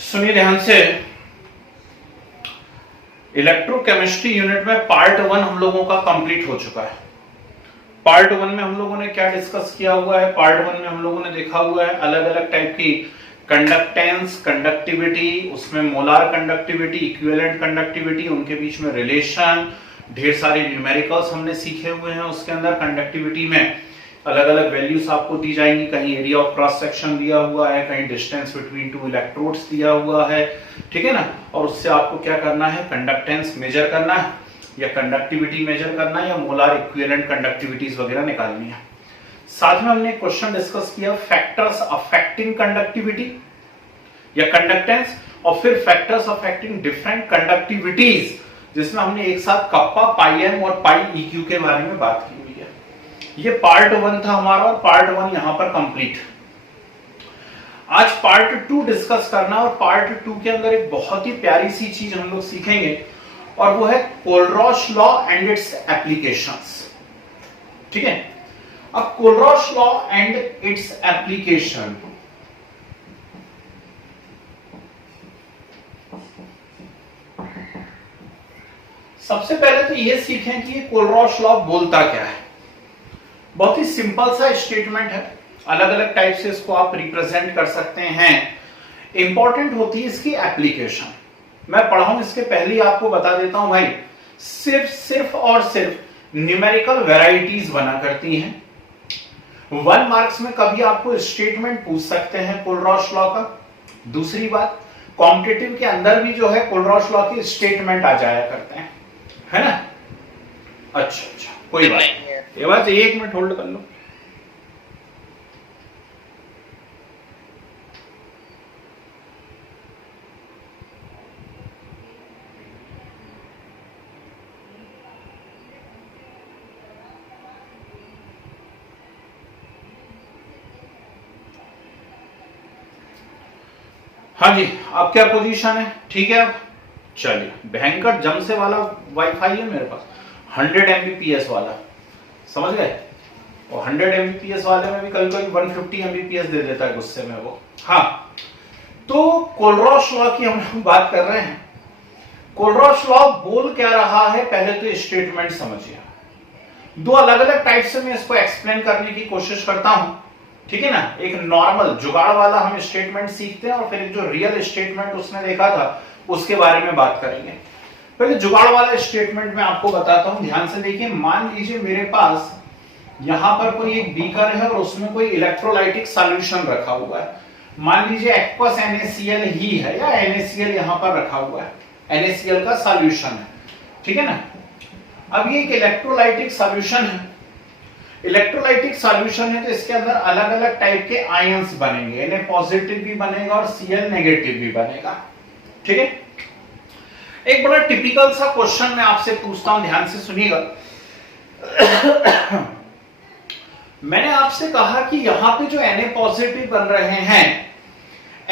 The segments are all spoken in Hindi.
सुनिए ध्यान से। इलेक्ट्रोकेमिस्ट्री यूनिट में पार्ट 1 हम लोगों का कंप्लीट हो चुका है। पार्ट 1 में हम लोगों ने क्या डिस्कस किया हुआ है? पार्ट 1 में हम लोगों ने देखा हुआ है अलग अलग टाइप की कंडक्टेंस, कंडक्टिविटी, उसमें मोलार कंडक्टिविटी, इक्विवेलेंट कंडक्टिविटी, उनके बीच में रिलेशन, ढेर सारे न्यूमेरिकल्स हमने सीखे हुए हैं। उसके अंदर कंडक्टिविटी में अलग अलग वैल्यूज आपको दी जाएंगी। कहीं एरिया ऑफ क्रॉस सेक्शन दिया हुआ है, कहीं डिस्टेंस बिटवीन टू इलेक्ट्रोड्स दिया हुआ है, ठीक है ना। और उससे आपको क्या करना है? कंडक्टेंस मेजर करना है या कंडक्टिविटी मेजर करना है या मोलार इक्विवेलेंट कंडक्टिविटीज वगैरह निकालनी है। साथ में हमने क्वेश्चन डिस्कस किया फैक्टर्स अफेक्टिंग कंडक्टिविटी या कंडक्टेंस, और फिर फैक्टर्स अफेक्टिंग डिफरेंट कंडक्टिविटीज, जिसमें हमने एक साथ कप्पा, पाई एम और पाई EQ के बारे में बात की हुई है। ये पार्ट 1 था हमारा और पार्ट 1 यहां पर कंप्लीट। आज पार्ट 2 डिस्कस करना, और पार्ट 2 के अंदर एक बहुत ही प्यारी सी चीज हम लोग सीखेंगे और वो है Kohlrausch law and it's applications. ठीक है, अब Kohlrausch law and its application, सबसे पहले तो ये सीखें कि ये कोलरॉश लॉ बोलता क्या है। बहुत ही सिंपल सा स्टेटमेंट है, अलग अलग टाइप से इसको आप रिप्रेजेंट कर सकते हैं। इंपॉर्टेंट होती है इसकी एप्लीकेशन। मैं पढ़ाऊं इसके पहले ही आपको बता देता हूं भाई, सिर्फ और सिर्फ न्यूमेरिकल वैरायटीज बना करती हैं। 1 मार्क्स में कभी आपको स्टेटमेंट पूछ सकते हैं कोलरॉश लॉ का। दूसरी बात, कॉम्पिटिटिव के अंदर भी जो है कोलरॉश लॉ के स्टेटमेंट आ जाया करते हैं, है ना। अच्छा, कोई बात नहीं, ये बात 1 मिनट होल्ड कर लो। हाँ जी, अब क्या पोजीशन है? ठीक है, अब चलिए, भयंकर जम से वाला वाईफाई है मेरे पास, 100 Mbps वाला, समझ गए। और 100 Mbps वाले में भी कभी कभी 150 Mbps दे देता है गुस्से में वो। हाँ, तो कोलरॉश लॉ की हम लोग बात कर रहे हैं। कोलरॉश लॉ बोल क्या रहा है, पहले तो स्टेटमेंट समझिए। 2 अलग अलग टाइप से मैं इसको एक्सप्लेन करने की कोशिश करता हूं, ठीक है ना। एक नॉर्मल जुगाड़ वाला हम स्टेटमेंट सीखते हैं, और फिर एक जो रियल स्टेटमेंट उसने देखा था उसके बारे में बात करेंगे। पहले जुगाड़ वाला स्टेटमेंट मैं आपको बताता हूं, ध्यान से देखिए। मान लीजिए मेरे पास यहां पर कोई एक बीकर है और उसमें कोई इलेक्ट्रोलाइटिक सॉल्यूशन रखा हुआ है। मान लीजिए एक्वस NaCl ही है या NaCl यहां पर रखा हुआ है, NaCl का सॉल्यूशन है, ठीक है ना। अब ये एक इलेक्ट्रोलाइटिक सॉल्यूशन है। इलेक्ट्रोलाइटिक सॉल्यूशन है तो इसके अंदर अलग अलग टाइप के आयंस बनेंगे, Na पॉजिटिव भी बनेगा और Cl नेगेटिव भी बनेगा, ठीक है। एक बड़ा टिपिकल सा क्वेश्चन मैं आपसे पूछता हूं, ध्यान से सुनिएगा। मैंने आपसे कहा कि यहां पे जो Na पॉजिटिव बन रहे हैं,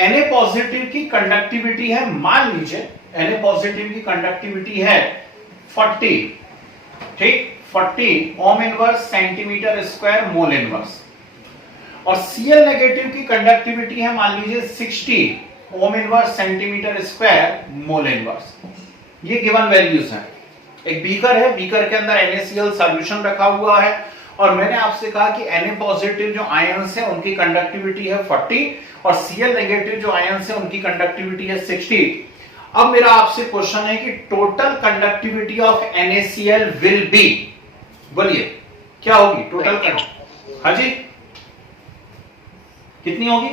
Na पॉजिटिव की कंडक्टिविटी है, मान लीजिए Na पॉजिटिव की कंडक्टिविटी है 40, ठीक, 40 ohm inverse centimetre square mole inverse. और Cl नेगेटिव की कंडक्टिविटी है मान लीजिए 60 ohm inverse centimetre square mole inverse. ये गिवन वैल्यूज हैं। एक बीकर है, बीकर के अंदर NaCl सॉल्यूशन रखा हुआ है, और मैंने आपसे कहा कि Na पॉजिटिव जो आयंस है उनकी कंडक्टिविटी है 40 और Cl नेगेटिव जो आयंस है उनकी कंडक्टिविटी है 60। अब मेरा आपसे क्वेश्चन है कि total conductivity of NaCl will be, बोलिए क्या होगी टोटल कंडक्टिविटी? हाँ जी, कितनी होगी?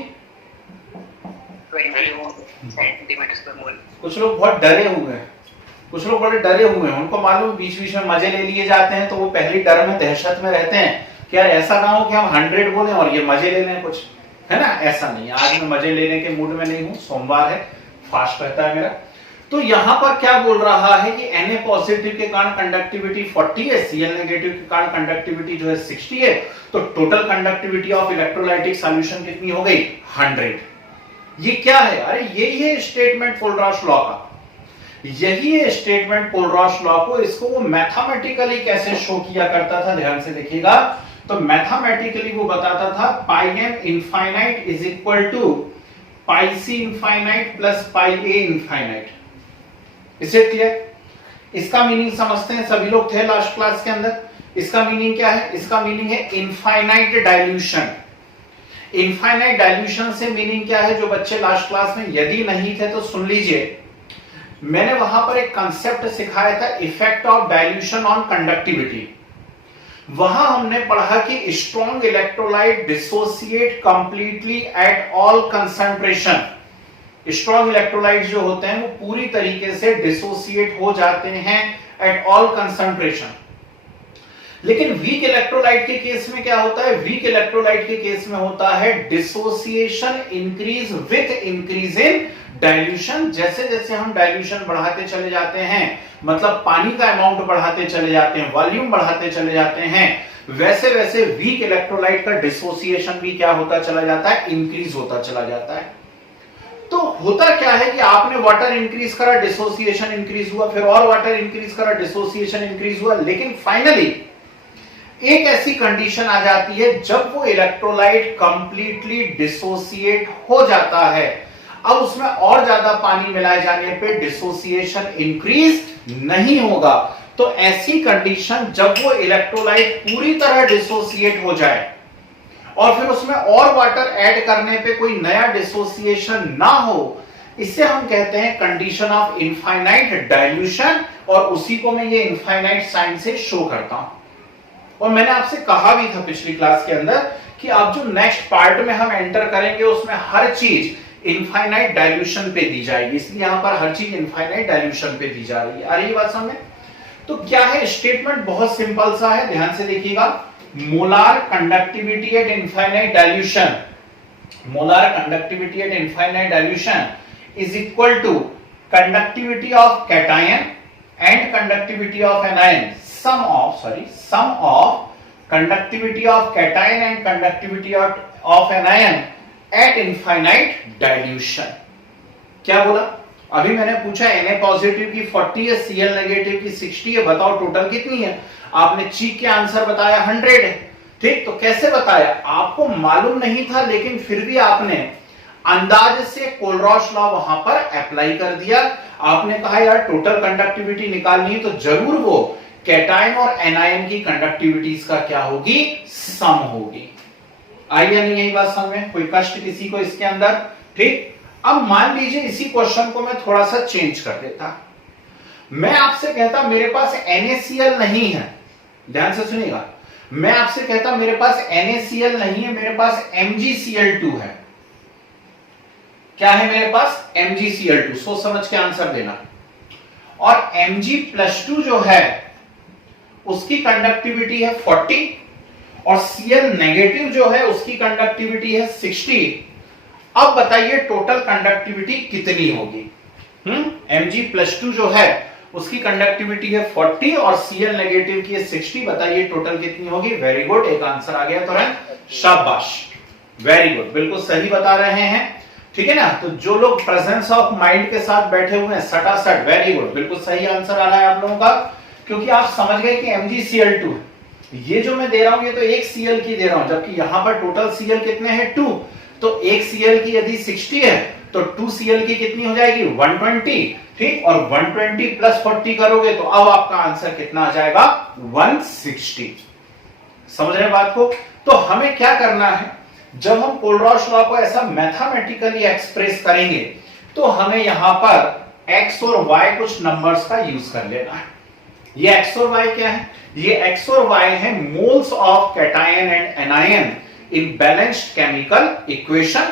20 सेंटीमीटर पर मोल। कुछ लोग बहुत डरे हुए हैं, कुछ लोग बड़े डरे हुए हैं, उनको मालूम बीच बीच में मजे ले लिए जाते हैं, तो वो पहली डर में दहशत में रहते हैं कि यार ऐसा ना हो कि हम 100 बोले और ये मजे ले लें कुछ, है ना। ऐसा नहीं, आज मैं मजे लेने के मूड में नहीं हूं, सोमवार है, फास्ट रहता है मेरा। तो यहां पर क्या बोल रहा है कि Na पॉजिटिव के कारण कंडक्टिविटी 40 है, Cl नेगेटिव के कारण कंडक्टिविटी जो है 60 है, तो total conductivity of electrolytic solution कितनी हो गई? 100। ये क्या है? अरे यही है स्टेटमेंट कोलरॉश लॉ का, यही है स्टेटमेंट कोलरॉश लॉ को। इसको वो मैथमेटिकली कैसे शो किया करता था, ध्यान से देखिएगा। तो मैथमेटिकली वो बताता था pi M infinite is equal to pi c infinite plus pi a infinite. इसे क्लियर? इसका मीनिंग समझते हैं, सभी लोग थे लास्ट क्लास के अंदर। इसका मीनिंग क्या है? इसका मीनिंग है इनफाइनाइट डाइल्यूशन। इनफाइनाइट डाइल्यूशन से मीनिंग क्या है? जो बच्चे लास्ट क्लास में यदि नहीं थे तो सुन लीजिए, मैंने वहां पर एक कंसेप्ट सिखाया था, effect of dilution on conductivity. वहां हमने पढ़ा कि strong electrolyte dissociate completely at all concentration. Strong electrolyte जो होते हैं वो पूरी तरीके से डिसोसिएट हो जाते हैं एट ऑल कंसंट्रेशन। लेकिन वीक इलेक्ट्रोलाइट के केस में क्या होता है? वीक इलेक्ट्रोलाइट के केस में होता है dissociation increase with increase in dilution. जैसे जैसे हम डाइल्यूशन बढ़ाते चले जाते हैं, मतलब पानी का अमाउंट बढ़ाते चले जाते हैं, वॉल्यूम बढ़ाते चले जाते हैं, वैसे वैसे वीक इलेक्ट्रोलाइट का डिसोसिएशन भी क्या होता चला जाता है? इंक्रीज होता चला जाता है। तो होता क्या है कि आपने वाटर इंक्रीज करा, डिसोसिएशन इंक्रीज हुआ, फिर और वाटर इंक्रीज करा, डिसोसिएशन इंक्रीज हुआ, लेकिन फाइनली एक ऐसी कंडीशन आ जाती है जब वो इलेक्ट्रोलाइट कंप्लीटली डिसोसिएट हो जाता है। अब उसमें और ज्यादा पानी मिलाए जाने पे डिसोसिएशन इंक्रीज नहीं होगा। तो ऐसी कंडीशन जब वो इलेक्ट्रोलाइट पूरी तरह डिसोसिएट हो जाए और फिर उसमें और वाटर ऐड करने पे कोई नया डिसोसिएशन ना हो, इसे हम कहते हैं कंडीशन ऑफ इनफाइनाइट डाइल्यूशन। और उसी को मैं ये इनफाइनाइट साइन से शो करता हूं। और मैंने आपसे कहा भी था पिछली क्लास के अंदर कि अब जो नेक्स्ट पार्ट में हम एंटर करेंगे उसमें हर चीज इनफाइनाइट डाइल्यूशन पे दी जाएगी, इसलिए यहां पर हर चीज इनफाइनाइट डाइल्यूशन पे दी जा रही है। आ रही है बात समझ में? तो क्या है स्टेटमेंट? बहुत सिंपल सा है, ध्यान से देखिएगा। Molar conductivity at infinite dilution, molar conductivity at infinite dilution is equal to conductivity of cation and conductivity of anion, sum of conductivity of cation and conductivity of anion at infinite dilution। क्या बोला? अभी मैंने पूछा Na पॉजिटिव की 40 है, Cl नेगेटिव की 60 है, बताओ टोटल कितनी है? आपने चीक के आंसर बताया 100 है। ठीक, तो कैसे बताया? आपको मालूम नहीं था, लेकिन फिर भी आपने अंदाज से कोलरॉश लॉ वहां पर अप्लाई कर दिया। आपने कहा यार टोटल कंडक्टिविटी निकालनी है तो जरूर वो कैटायन और एनायन की कंडक्टिविटीज का क्या होगी? सम होगी। आई या नहीं? यही बात समझ में? कोई कष्ट किसी को इसके अंदर? ठीक, अब मान लीजिए इसी क्वेश्चन को मैं थोड़ा सा चेंज कर देता। मैं आपसे कहता मेरे पास NaCl नहीं है, ध्यान से सुनिएगा। मैं आपसे कहता मेरे पास NaCl नहीं है, मेरे पास MgCl2 है। क्या है मेरे पास? MgCl2। सोच समझ के आंसर देना। और Mg+2 जो है उसकी कंडक्टिविटी है 40 और Cl नेगेटिव जो है उसकी कंडक्टिविटी है 60। अब बताइए टोटल कंडक्टिविटी कितनी होगी? Mg+2 जो है उसकी कंडक्टिविटी है 40 और Cl नेगेटिव की है 60। बताइए टोटल कितनी होगी? वेरी गुड, एक आंसर आ गया तुरंत, शाबाश, वेरी गुड, बिल्कुल सही बता रहे हैं। ठीक है ना? तो जो लोग प्रेजेंस ऑफ माइंड के साथ बैठे हुए हैं सटासट, वेरी गुड, बिल्कुल सही आंसर आ रहा है आप लोगों का, क्योंकि आप समझ गए कि MgCl2 ये जो मैं दे रहा हूं ये तो एक Cl की दे रहा हूं, जबकि यहां पर टोटल Cl कितने हैं? 2। तो एक Cl की यदि 60 है तो 2 Cl की कितनी हो जाएगी? 120। ठीक, और 120 प्लस 40 करोगे तो अब आपका आंसर कितना आ जाएगा? 160। समझ रहे बात को? तो हमें क्या करना है, जब हम कोलरॉश लॉ को ऐसा मैथमेटिकली एक्सप्रेस करेंगे तो हमें यहां पर x और y कुछ नंबर्स का यूज कर लेना है। ये x और y क्या है? ये x और y है moles of cation and anion in balanced chemical equation,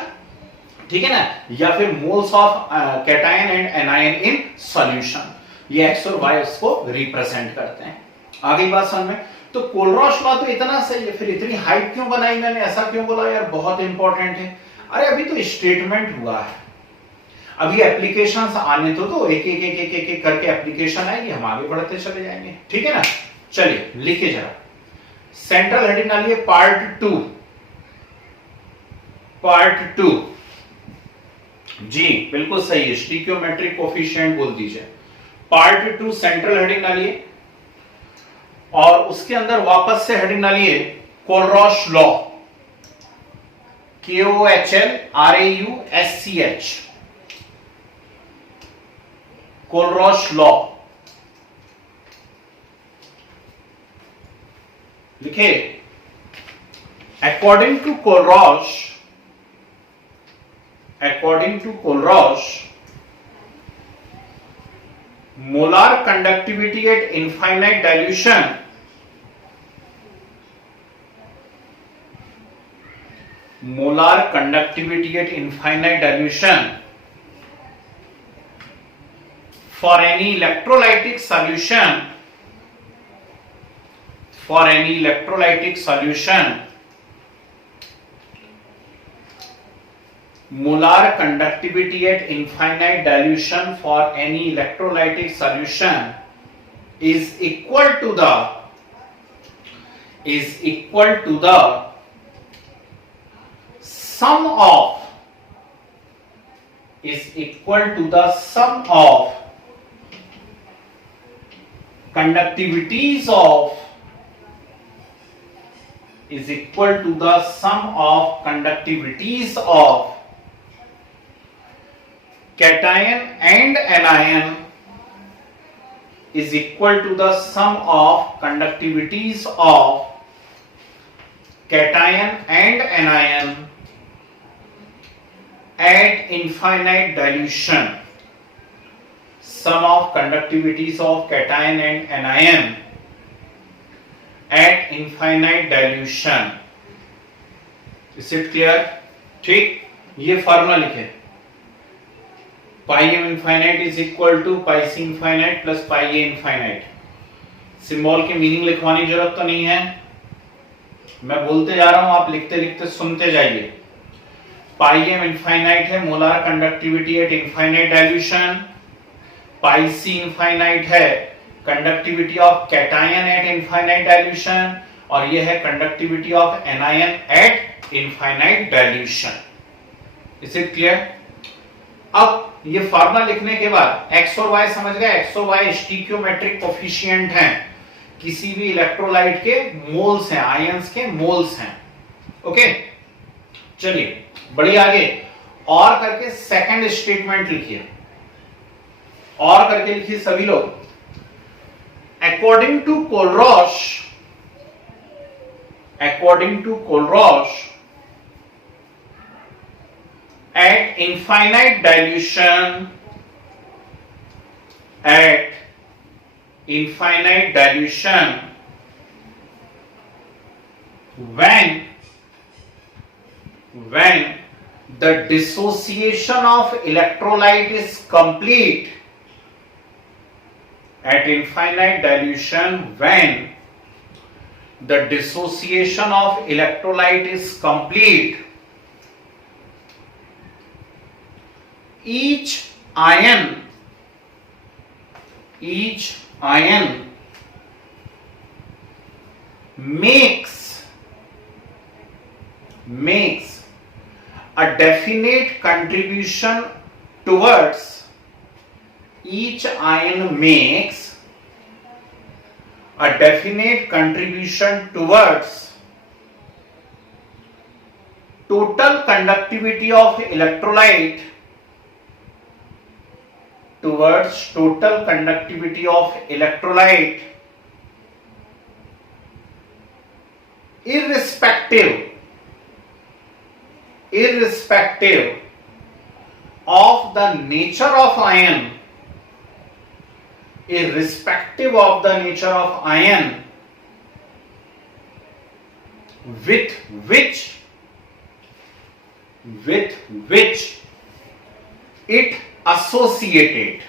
ठीक है ना, या फिर moles of cation and anion in solution. ये x और y उसको रिप्रेजेंट करते हैं। आ गई बात समझ में? तो कोलरॉश लॉ तो इतना सही है, फिर इतनी हाइट क्यों बनाई मैंने? ऐसा क्यों बोला यार? बहुत इंपॉर्टेंट है। अरे अभी तो स्टेटमेंट हुआ है, अभी एप्लीकेशंस आने तो एक एक एक एक एक, एक करके एप्लीकेशन आएगी, हम आगे बढ़ते चले जाएंगे। ठीक है ना? चलिए लिखिए जरा, सेंट्रल हेडिंग डालिए पार्ट 2। पार्ट 2 जी बिल्कुल सही है, स्टीकियोमेट्रिक कोफिशिएंट बोल दीजिए। पार्ट 2 सेंट्रल हेडिंग डालिए और उसके अंदर वापस से हेडिंग डालिए Kohlrausch law. KOHLRAUSCH, Kohlrausch law. लिखे, according to Kohlrausch, molar conductivity at infinite dilution for any electrolytic solution, molar conductivity at infinite dilution for any electrolytic solution is equal to the sum of conductivities of cation and anion is equal to the sum of conductivities of cation and anion at infinite dilution. Sum of conductivities of cation and anion at infinite dilution. Is it clear? ठीक, ये फॉर्मूला लिखे, pi M infinite is equal to pi c infinite plus pi a infinite. Symbol की मीनिंग लिखवाने की जरूरत तो नहीं है, मैं बोलते जा रहा हूं, आप लिखते लिखते सुनते जाइए। पाई एम इनफाइनाइट है, molar conductivity at infinite dilution. Pi c infinite है, conductivity of cation at infinite dilution, और यह है conductivity of anion at infinite dilution. Is it clear? अब ये फार्मूला लिखने के बाद x और y समझ गए, x और y स्टीकियोमेट्रिक कोफिशिएंट हैं, किसी भी इलेक्ट्रोलाइट के मोल्स हैं, आयंस के मोल्स हैं। ओके, चलिए बढ़िया, आगे और करके सेकंड स्टेटमेंट लिखिए, और करके लिखिए सभी लोग। According to Kohlrausch at infinite dilution, when the dissociation of electrolyte is complete, at infinite dilution, when the dissociation of electrolyte is complete, each ion makes a definite contribution towards total conductivity of electrolyte irrespective of the nature of ion, with which it associated,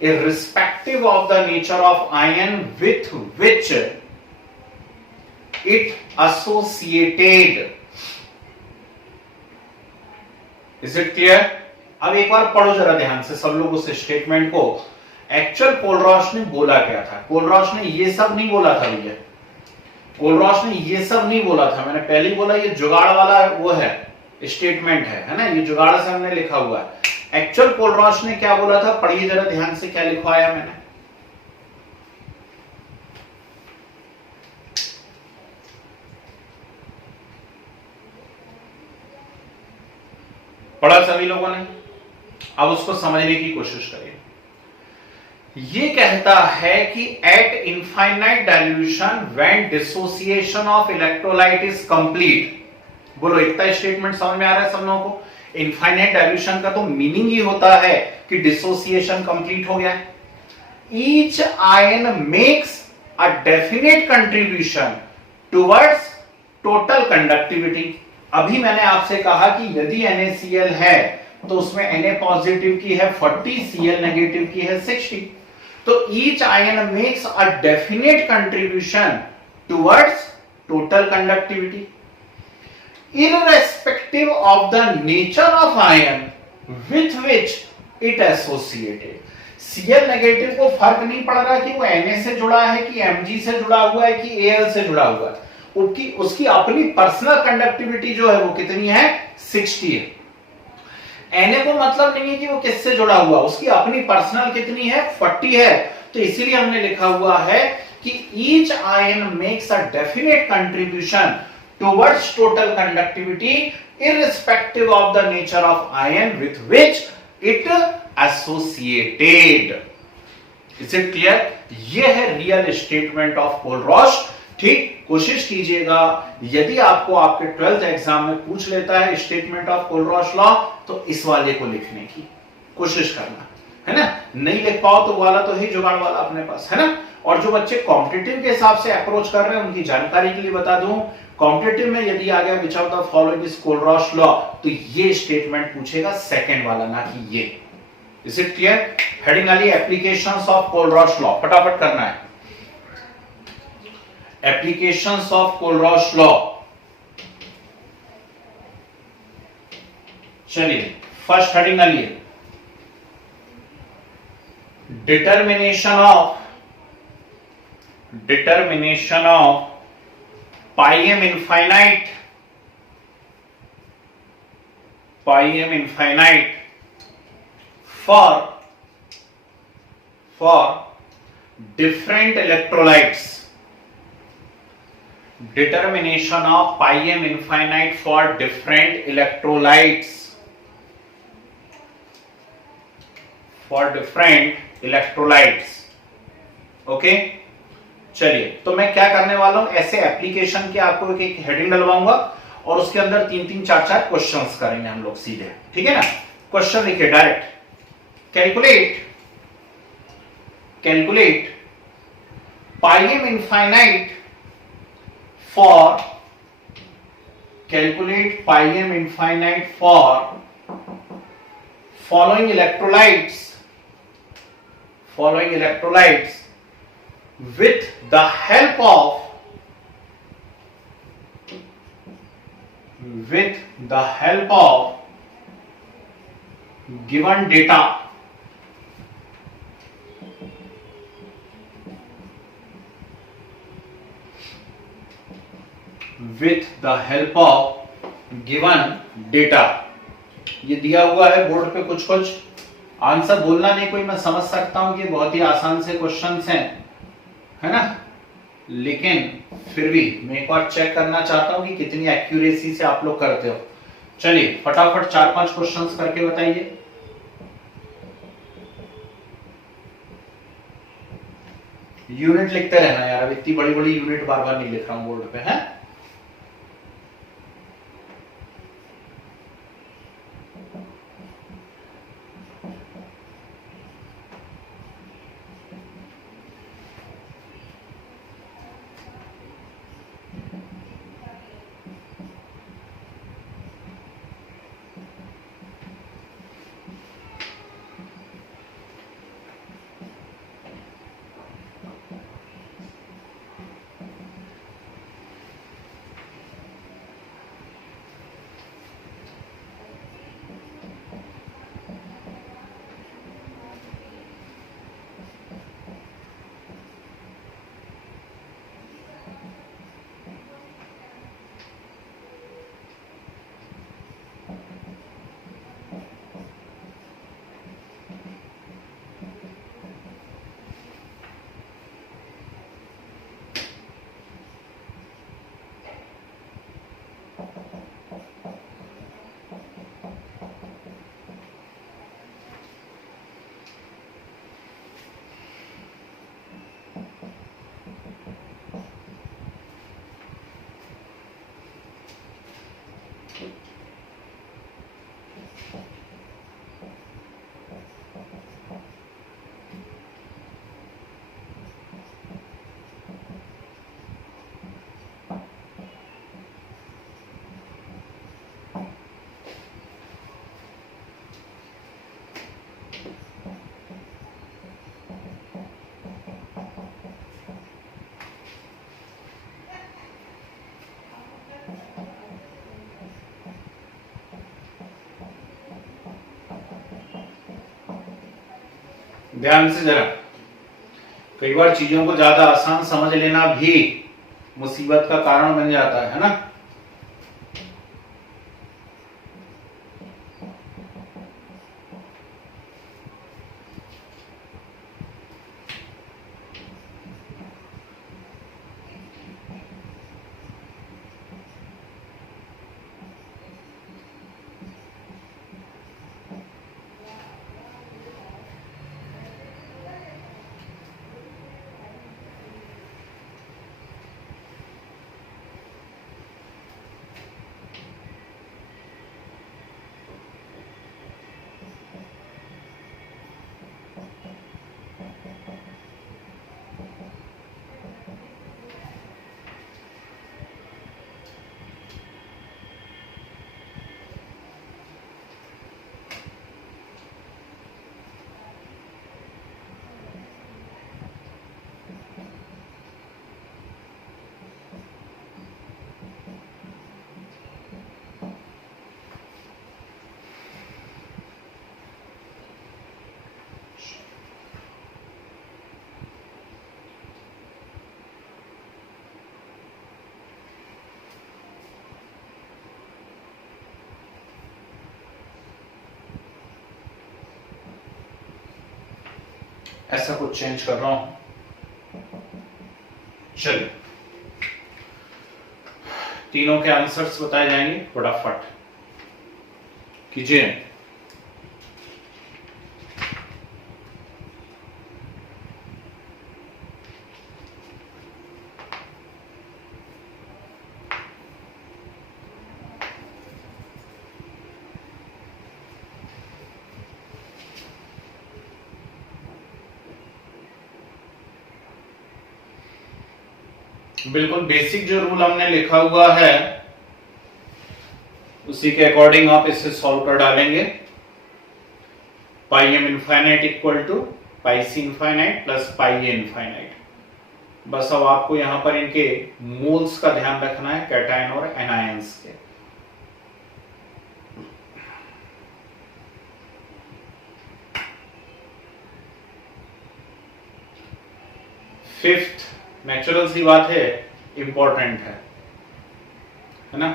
irrespective of the nature of ion with which it associated. Is it clear? अब एक बार पढ़ो जरा ध्यान से सब लोग उस स्टेटमेंट को। एक्चुअल कोलरॉश ने बोला क्या था? कोलरॉश ने ये सब नहीं बोला था भैया, कोलरॉश ने ये सब नहीं बोला था। मैंने पहले ही बोला ये जुगाड़ वाला वो है, स्टेटमेंट है ना, ये जुगाड़ से हमने लिखा हुआ है। एक्चुअल कोलरॉश ने क्या बोला था, पढ़िए जरा ध्यान से, क्या लिखवाया मैंने। पढ़ा सभी लोगों ने? अब उसको समझने की कोशिश करिए। ये कहता है कि eight infinite dilution when dissociation of electrolyte is complete. बोलो, इतना स्टेटमेंट समझ में आ रहा है सब लोगों को? इनफाइनाइट डाइल्यूशन का तो मीनिंग ही होता है कि डिसोसिएशन कंप्लीट हो गया है। Each ion makes a definite contribution towards total conductivity. अभी मैंने आपसे कहा कि यदि NaCl है तो उसमें Na पॉजिटिव की है 40, Cl नेगेटिव की है 60। तो each ion makes a definite contribution towards total conductivity irrespective of the nature of ion with which it associated। Cl negative को फर्क नहीं पड़ रहा कि वो Na से जुड़ा है कि Mg से जुड़ा हुआ है कि Al से जुड़ा हुआ है, उसकी अपनी पर्सनल कंडक्टिविटी जो है वो कितनी है? 60 है। Na को मतलब नहीं है कि वो किससे जुड़ा हुआ, उसकी अपनी पर्सनल कितनी है? 40 है। तो इसीलिए हमने लिखा हुआ है कि each ion makes a definite contribution towards total conductivity irrespective of the nature of ion with which it associated। Is it clear? यह है रियल स्टेटमेंट ऑफ कोलरॉश। ठीक, कोशिश कीजिएगा यदि आपको आपके 12th एग्जाम में पूछ लेता है स्टेटमेंट ऑफ कोलरॉश लॉ, तो इस वाले को लिखने की कोशिश करना, है ना? नहीं लिख पाओ तो वाला तो ही जुगाड़ वाला अपने पास, है ना? और जो बच्चे कॉम्पिटिटिव के हिसाब से अप्रोच कर रहे हैं उनकी जानकारी के लिए बता दूं, कॉम्पिटिटिव में यदि आ गया which of the following is Kohlrausch law, तो ये स्टेटमेंट पूछेगा सेकंड वाला, ना कि ये। इज इट क्लियर? हेडिंग वाली एप्लीकेशंस ऑफ कोलरॉश लॉ फटाफट करना है। Applications of Kohlrausch law. चलिए, फर्स्ट हेडिंग वाली है determination of pi m infinite for different electrolytes। Determination of pi m infinite for different electrolytes, okay. चलिए, तो मैं क्या करने वाला हूं, ऐसे एप्लीकेशन के आपको एक हेडिंग डलवाऊंगा और उसके अंदर 3-3, 4-4 क्वेश्चंस करेंगे हम लोग सीधे, ठीक है ना? क्वेश्चन लिखिए direct. Calculate pi M infinite for following electrolytes with the help of given data। ये दिया हुआ है बोर्ड पे, कुछ आंसर बोलना नहीं कोई, मैं समझ सकता हूं कि बहुत ही आसान से क्वेश्चंस हैं, है ना? लेकिन फिर भी मैं एक बार चेक करना चाहता हूं कि कितनी एक्यूरेसी से आप लोग करते हो। चलिए फटाफट 4-5 क्वेश्चंस करके बताइए। यूनिट लिखते रहना यार, अब इतनी बड़ी बड़ी यूनिट बार बार नहीं लिख रहा हूं बोर्ड पे, है? ध्यान से जरा, कई बार चीजों को ज्यादा आसान समझ लेना भी मुसीबत का कारण बन जाता है ना। ऐसा कुछ चेंज कर रहा हूं। चलिए, तीनों के आंसर्स बताए जाएंगे, फटाफट कीजिए। बिल्कुल बेसिक जो रूल हमने लिखा हुआ है उसी के अकॉर्डिंग आप इसे सॉल्व कर डालेंगे। Pi M infinite equal to pi c infinite plus pi a infinite. बस अब आपको यहां पर इनके मोल्स का ध्यान रखना है, कैटायन और एनायंस के। फिफ्थ नेचुरल सी बात है, इंपॉर्टेंट है ना।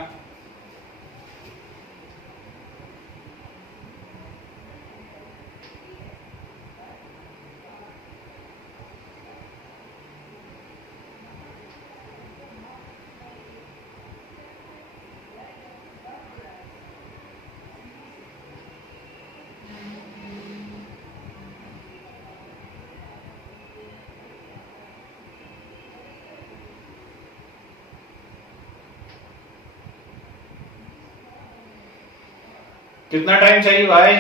कितना टाइम चाहिए भाई?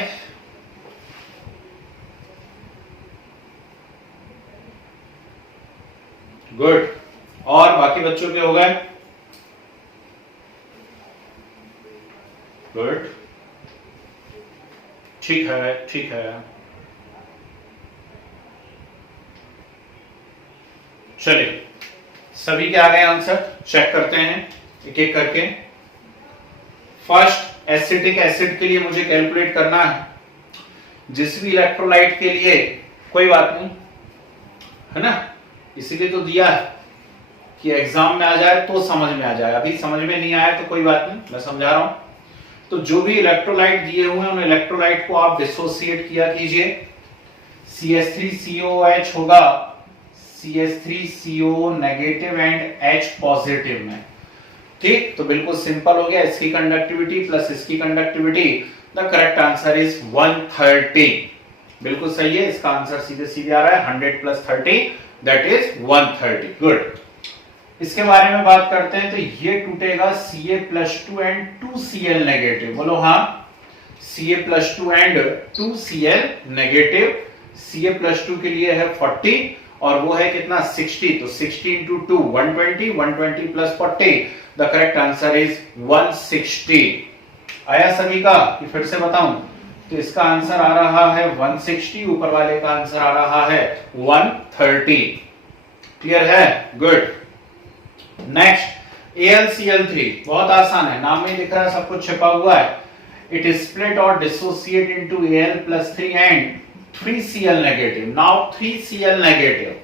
गुड। और बाकी बच्चों के हो गए? गुड, ठीक है ठीक है। चलिए, सभी के आ गए आंसर, चेक करते हैं एक एक करके। फर्स्ट, एसिटिक एसिड के लिए मुझे कैलकुलेट करना है, जिस भी इलेक्ट्रोलाइट के लिए, कोई बात नहीं है ना, इसीलिए तो दिया है कि एग्जाम में आ जाए तो समझ में आ जाए। अभी समझ में नहीं आया तो कोई बात नहीं, मैं समझा रहा हूं। तो जो भी इलेक्ट्रोलाइट दिए हुए हैं उन इलेक्ट्रोलाइट को आप डिसोसिएट किया कीजिए। CH3COOH होगा CH3CO negative and H positive में, ठीक। तो बिल्कुल सिंपल हो गया, इसकी कंडक्टिविटी प्लस इसकी conductivity, the correct answer is 130। बिल्कुल सही है, इसका आंसर सीधे सीधे आ रहा है 100 प्लस 30 दैट इज 130। गुड। इसके बारे में बात करते हैं, तो ये टूटेगा Ca+2 एंड 2Cl नेगेटिव। बोलो हाँ, Ca+2 and 2Cl negative. Ca+2 के लिए है 40 और वो है कितना 60, तो 60 into 2 120, 120 plus 40, the correct answer is 160। आया सभी का कि फिर से बताऊं? तो इसका आंसर आ रहा है 160, ऊपर वाले का आंसर आ रहा है 130। क्लियर है? गुड। नेक्स्ट, AlCl3 बहुत आसान है, नाम में दिख रहा है, सब कुछ छिपा हुआ है। इट इज स्प्लिट और dissociate into Al+3 and 3Cl negative, now 3Cl negative,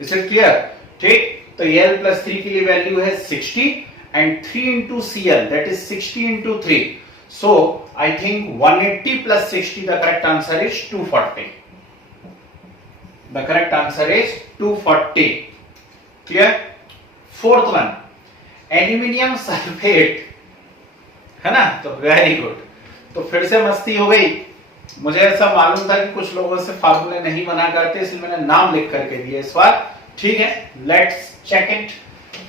is it clear? ठीक, तो Al प्लस 3 के लिए वैल्यू है 60 and 3 into Cl that is 60 into 3, so I think 180 plus 60, the correct answer is 240. The correct answer is 240. Clear? Fourth one, aluminium sulphate, है ना? तो वेरी गुड. तो फिर से मस्ती हो गई. मुझे ऐसा मालूम था कि कुछ लोगों से फार्मूले नहीं बना करते, इसलिए मैंने नाम लिख करके दिया इस बार. ठीक है, let's check it.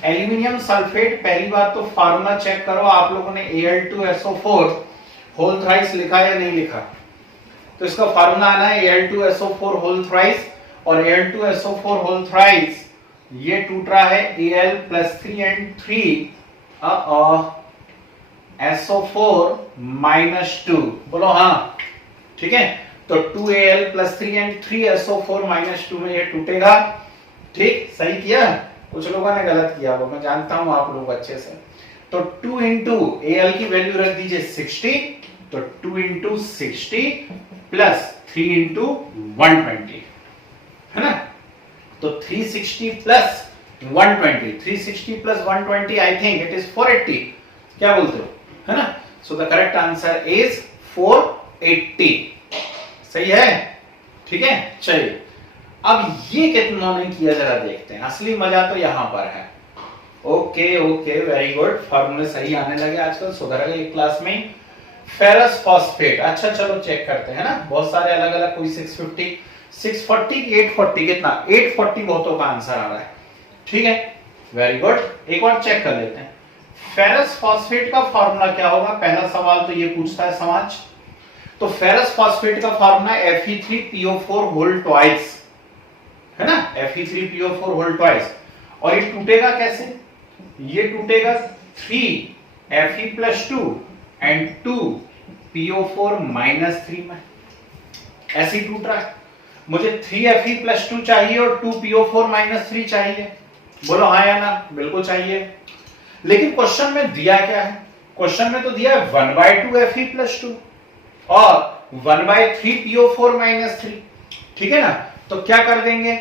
Aluminium sulphate, पहली बात तो फार्मूला चेक करो. आप लोगों ने Al2SO4 होल थ्राइस लिखा या नहीं लिखा? तो इसका फार्मूला आना है Al2SO4 होल थ्राइस, और Al2SO4 होल थ्राइस ये टूट रहा है Al plus 3 and 3 SO4 minus 2. बोलो हाँ. ठीक है, तो 2Al plus 3 and 3 SO4 minus 2 में ये टूटेगा. ठीक, सही किया? कुछ लोगों ने गलत किया, वो मैं जानता हूं आप लोग अच्छे से. तो 2 इंटू Al की वैल्यू रख दीजिए 60, तो 2 इंटू 60 प्लस 3 इंटू 120, है ना? तो 360 plus 120, 360 plus 120, I think it is 480. क्या बोलते हो, है ना? So the correct answer is 480. सही है? ठीक है, चलिए अब ये कितनों ने किया जरा देखते हैं. असली मजा तो यहां पर है. Okay okay, very good. फार्मूले सही आने लगे आजकल, सुधर गए एक क्लास में. फेरस फॉस्फेट, अच्छा चलो चेक करते हैं ना. बहुत सारे अलग अलग, कोई 650, 640 की 840, कितना? 840 बहुतों का आंसर आ रहा है. ठीक है, वेरी गुड. एक बार चेक कर लेते हैं. फेरस फॉस्फेट का फार्मूला क्या होगा? पहला सवाल तो ये पूछता है समाज. तो फेरस फॉस्फेट का फार्मूला Fe3PO4 होल ट्वाइस, है ना? Fe3PO4 whole twice. और ये टूटेगा कैसे? ये टूटेगा 3 Fe plus 2 and 2 PO4 minus 3 में. ऐसे ही टूट रहा है. मुझे 3 Fe प्लस 2 चाहिए और 2 PO4 माइनस 3 चाहिए. बोलो हाँ या ना? बिल्कुल चाहिए. लेकिन क्वेश्चन में दिया क्या है? क्वेश्चन में तो दिया है 1/2 Fe प्लस 2 और 1/3 PO4 माइनस 3. ठीक है ना? तो क्या कर देंगे?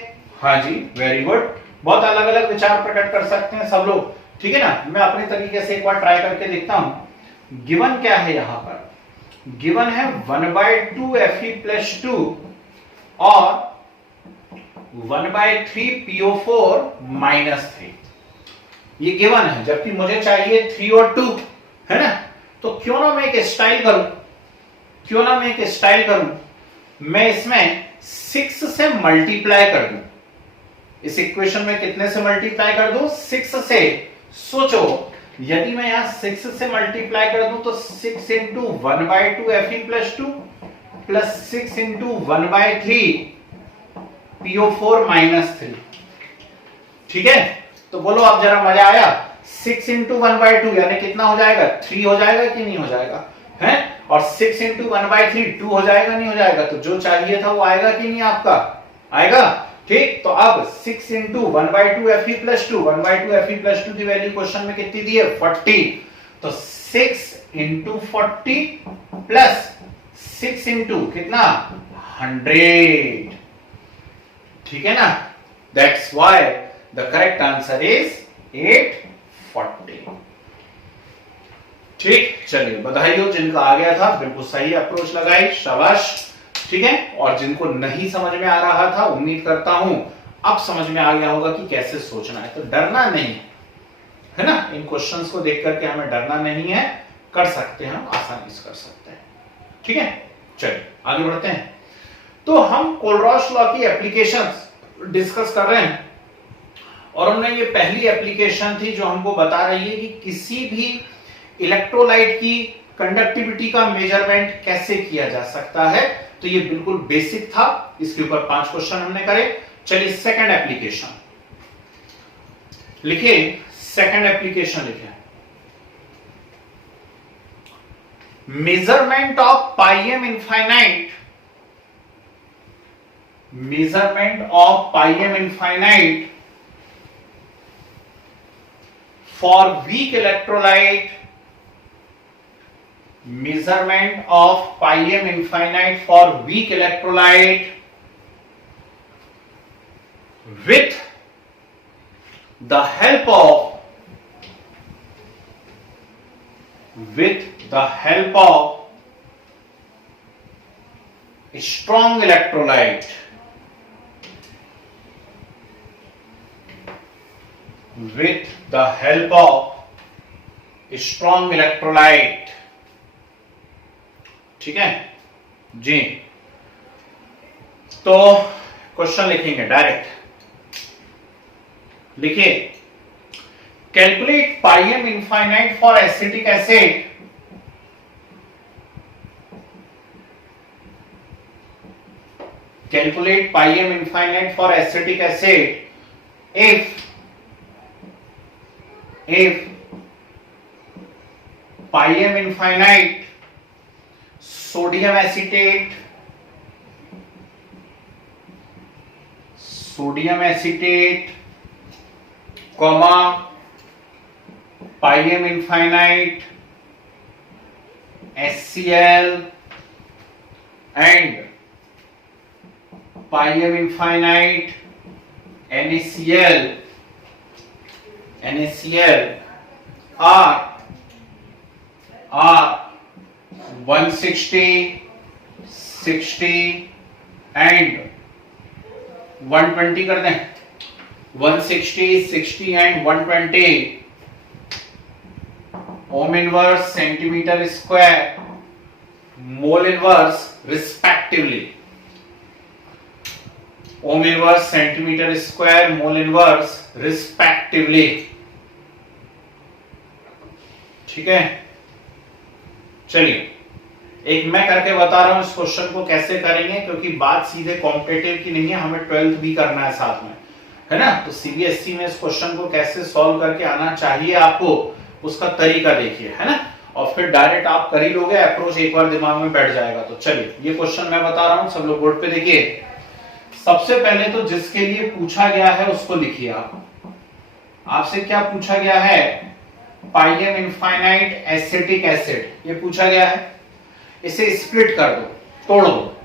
हाँ जी, वेरी गुड. बहुत अलग अलग विचार प्रकट कर सकते हैं सब लोग. ठीक है ना? मैं अपने तरीके से एक बार ट्राई करके देखता हूं. गिवन क्या है यहां पर? गिवन है 1/2 Fe प्लस 2 और 1/3 PO4 माइनस 3. ये गिवन है, जबकि मुझे चाहिए 3 और 2, है ना? तो क्यों ना मैं एक स्टाइल करूं, मैं इसमें 6 से मल्टीप्लाई कर दूं. इस इक्वेशन में कितने से मल्टीप्लाई कर दूं? 6 से. सोचो, यदि मैं यहां 6 से मल्टीप्लाई कर दूं तो 6 into 1/2 Fe plus 2 plus 6 into 1/3 PO4 minus 3. ठीक है, तो बोलो आप जरा, मजा आया? 6 इंटू 1/2 यानी कितना हो जाएगा? 3 हो जाएगा कि नहीं हो जाएगा? है? और 6 इंटू 1/3 2 हो जाएगा नहीं हो जाएगा? तो जो चाहिए था वो आएगा कि नहीं आपका? आएगा. ठीक, तो अब 6 into 1/2 Fe plus 2, 1/2 Fe plus 2 की वैल्यू क्वेश्चन में कितनी दी है? 40. तो 6 इंटू 40 प्लस 6 इंटू कितना? 100. ठीक है ना? That's why the correct answer is 840. ठीक, चलिए बधाई हो जिनका आ गया था. बिल्कुल सही अप्रोच लगाई, शाबाश. ठीक है, और जिनको नहीं समझ में आ रहा था, उम्मीद करता हूं अब समझ में आ गया होगा कि कैसे सोचना है. तो डरना नहीं है ना? इन क्वेश्चंस को देख करके हमें डरना नहीं है. कर सकते हैं, हम आसानी से कर सकते हैं. ठीक है, चलिए आगे बढ़ते हैं. तो हम कोलरॉश लॉ की एप्लीकेशंस डिस्कस कर रहे हैं और हमने ये पहली एप्लीकेशन थी जो हमको बता रही है कि किसी भी इलेक्ट्रोलाइट की कंडक्टिविटी का मेजरमेंट कैसे किया जा सकता है. तो ये बिल्कुल बेसिक था. इसके ऊपर 5 क्वेश्चन हमने करे. चलिए सेकंड एप्लीकेशन लिखिए. सेकंड एप्लीकेशन लिखे, measurement of pi m infinite, measurement of πm infinite for weak electrolyte measurement of pi m infinite for weak electrolyte with the help of strong electrolyte ठीक है जी। तो क्वेश्चन लिखेंगे डायरेक्ट, लिखिए calculate pi M infinite for acetic acid calculate pi m infinite for acetic acid if pi m infinite sodium acetate comma pi m infinite HCl and pi m infinite NaCl are 160, 60 and 120 कर दें, 160, 60 and 120 ohm inverse centimetre square mole inverse respectively, ohm inverse centimetre square mole inverse respectively. ठीक है, चलिए एक मैं करके बता रहा हूं इस क्वेश्चन को कैसे करेंगे, क्योंकि बात सीधे कॉम्पिटिटिव की नहीं है, हमें 12th भी करना है साथ में, है ना। तो सीबीएसई में इस क्वेश्चन को कैसे सॉल्व करके आना चाहिए आपको, उसका तरीका देखिए, है ना, और फिर डायरेक्ट आप कर ही लोगे, अप्रोच एक बार दिमाग में बैठ जाएगा। तो चलिए ये क्वेश्चन मैं बता रहा हूं, सब लोग बोर्ड पे देखिए। सबसे पहले तो जिसके लिए पूछा गया है उसको लिखिए आप। आपसे क्या पूछा गया है, pi M infinite acetic acid, ये पूछा गया है। इसे स्प्लिट कर दो, तोड़ दो,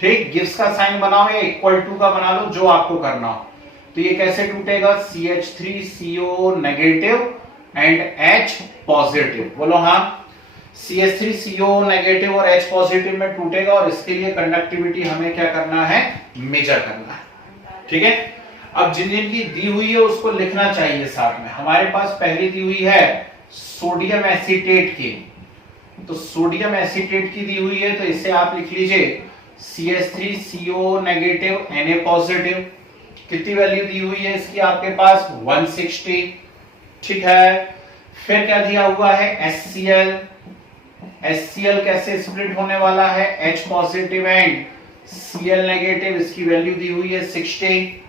ठीक, गिव्स का साइन बनाओ या इक्वल टू का बना लो, जो आपको करना हो। तो ये कैसे टूटेगा, CH3CO negative and H positive, बोलो हाँ। CH3CO नेगेटिव और H पॉजिटिव में टूटेगा, और इसके लिए कंडक्टिविटी हमें क्या करना है, मेजर करना है। ठीक है, अब जिन जिन की दी हुई है उसको लिखना चाहिए साथ में। हमारे पास पहली दी हुई है सोडियम एसीटेट की, तो सोडियम एसीटेट की दी हुई है, तो इसे आप लिख लीजिए CH3CO नेगेटिव Na पॉजिटिव। कितनी वैल्यू दी हुई है इसकी आपके पास, 160। ठीक है, फिर क्या दिया हुआ है, HCl कैसे स्प्लिट होने वाला है, H positive and Cl negative, इसकी वैल्यू दी हुई है 60।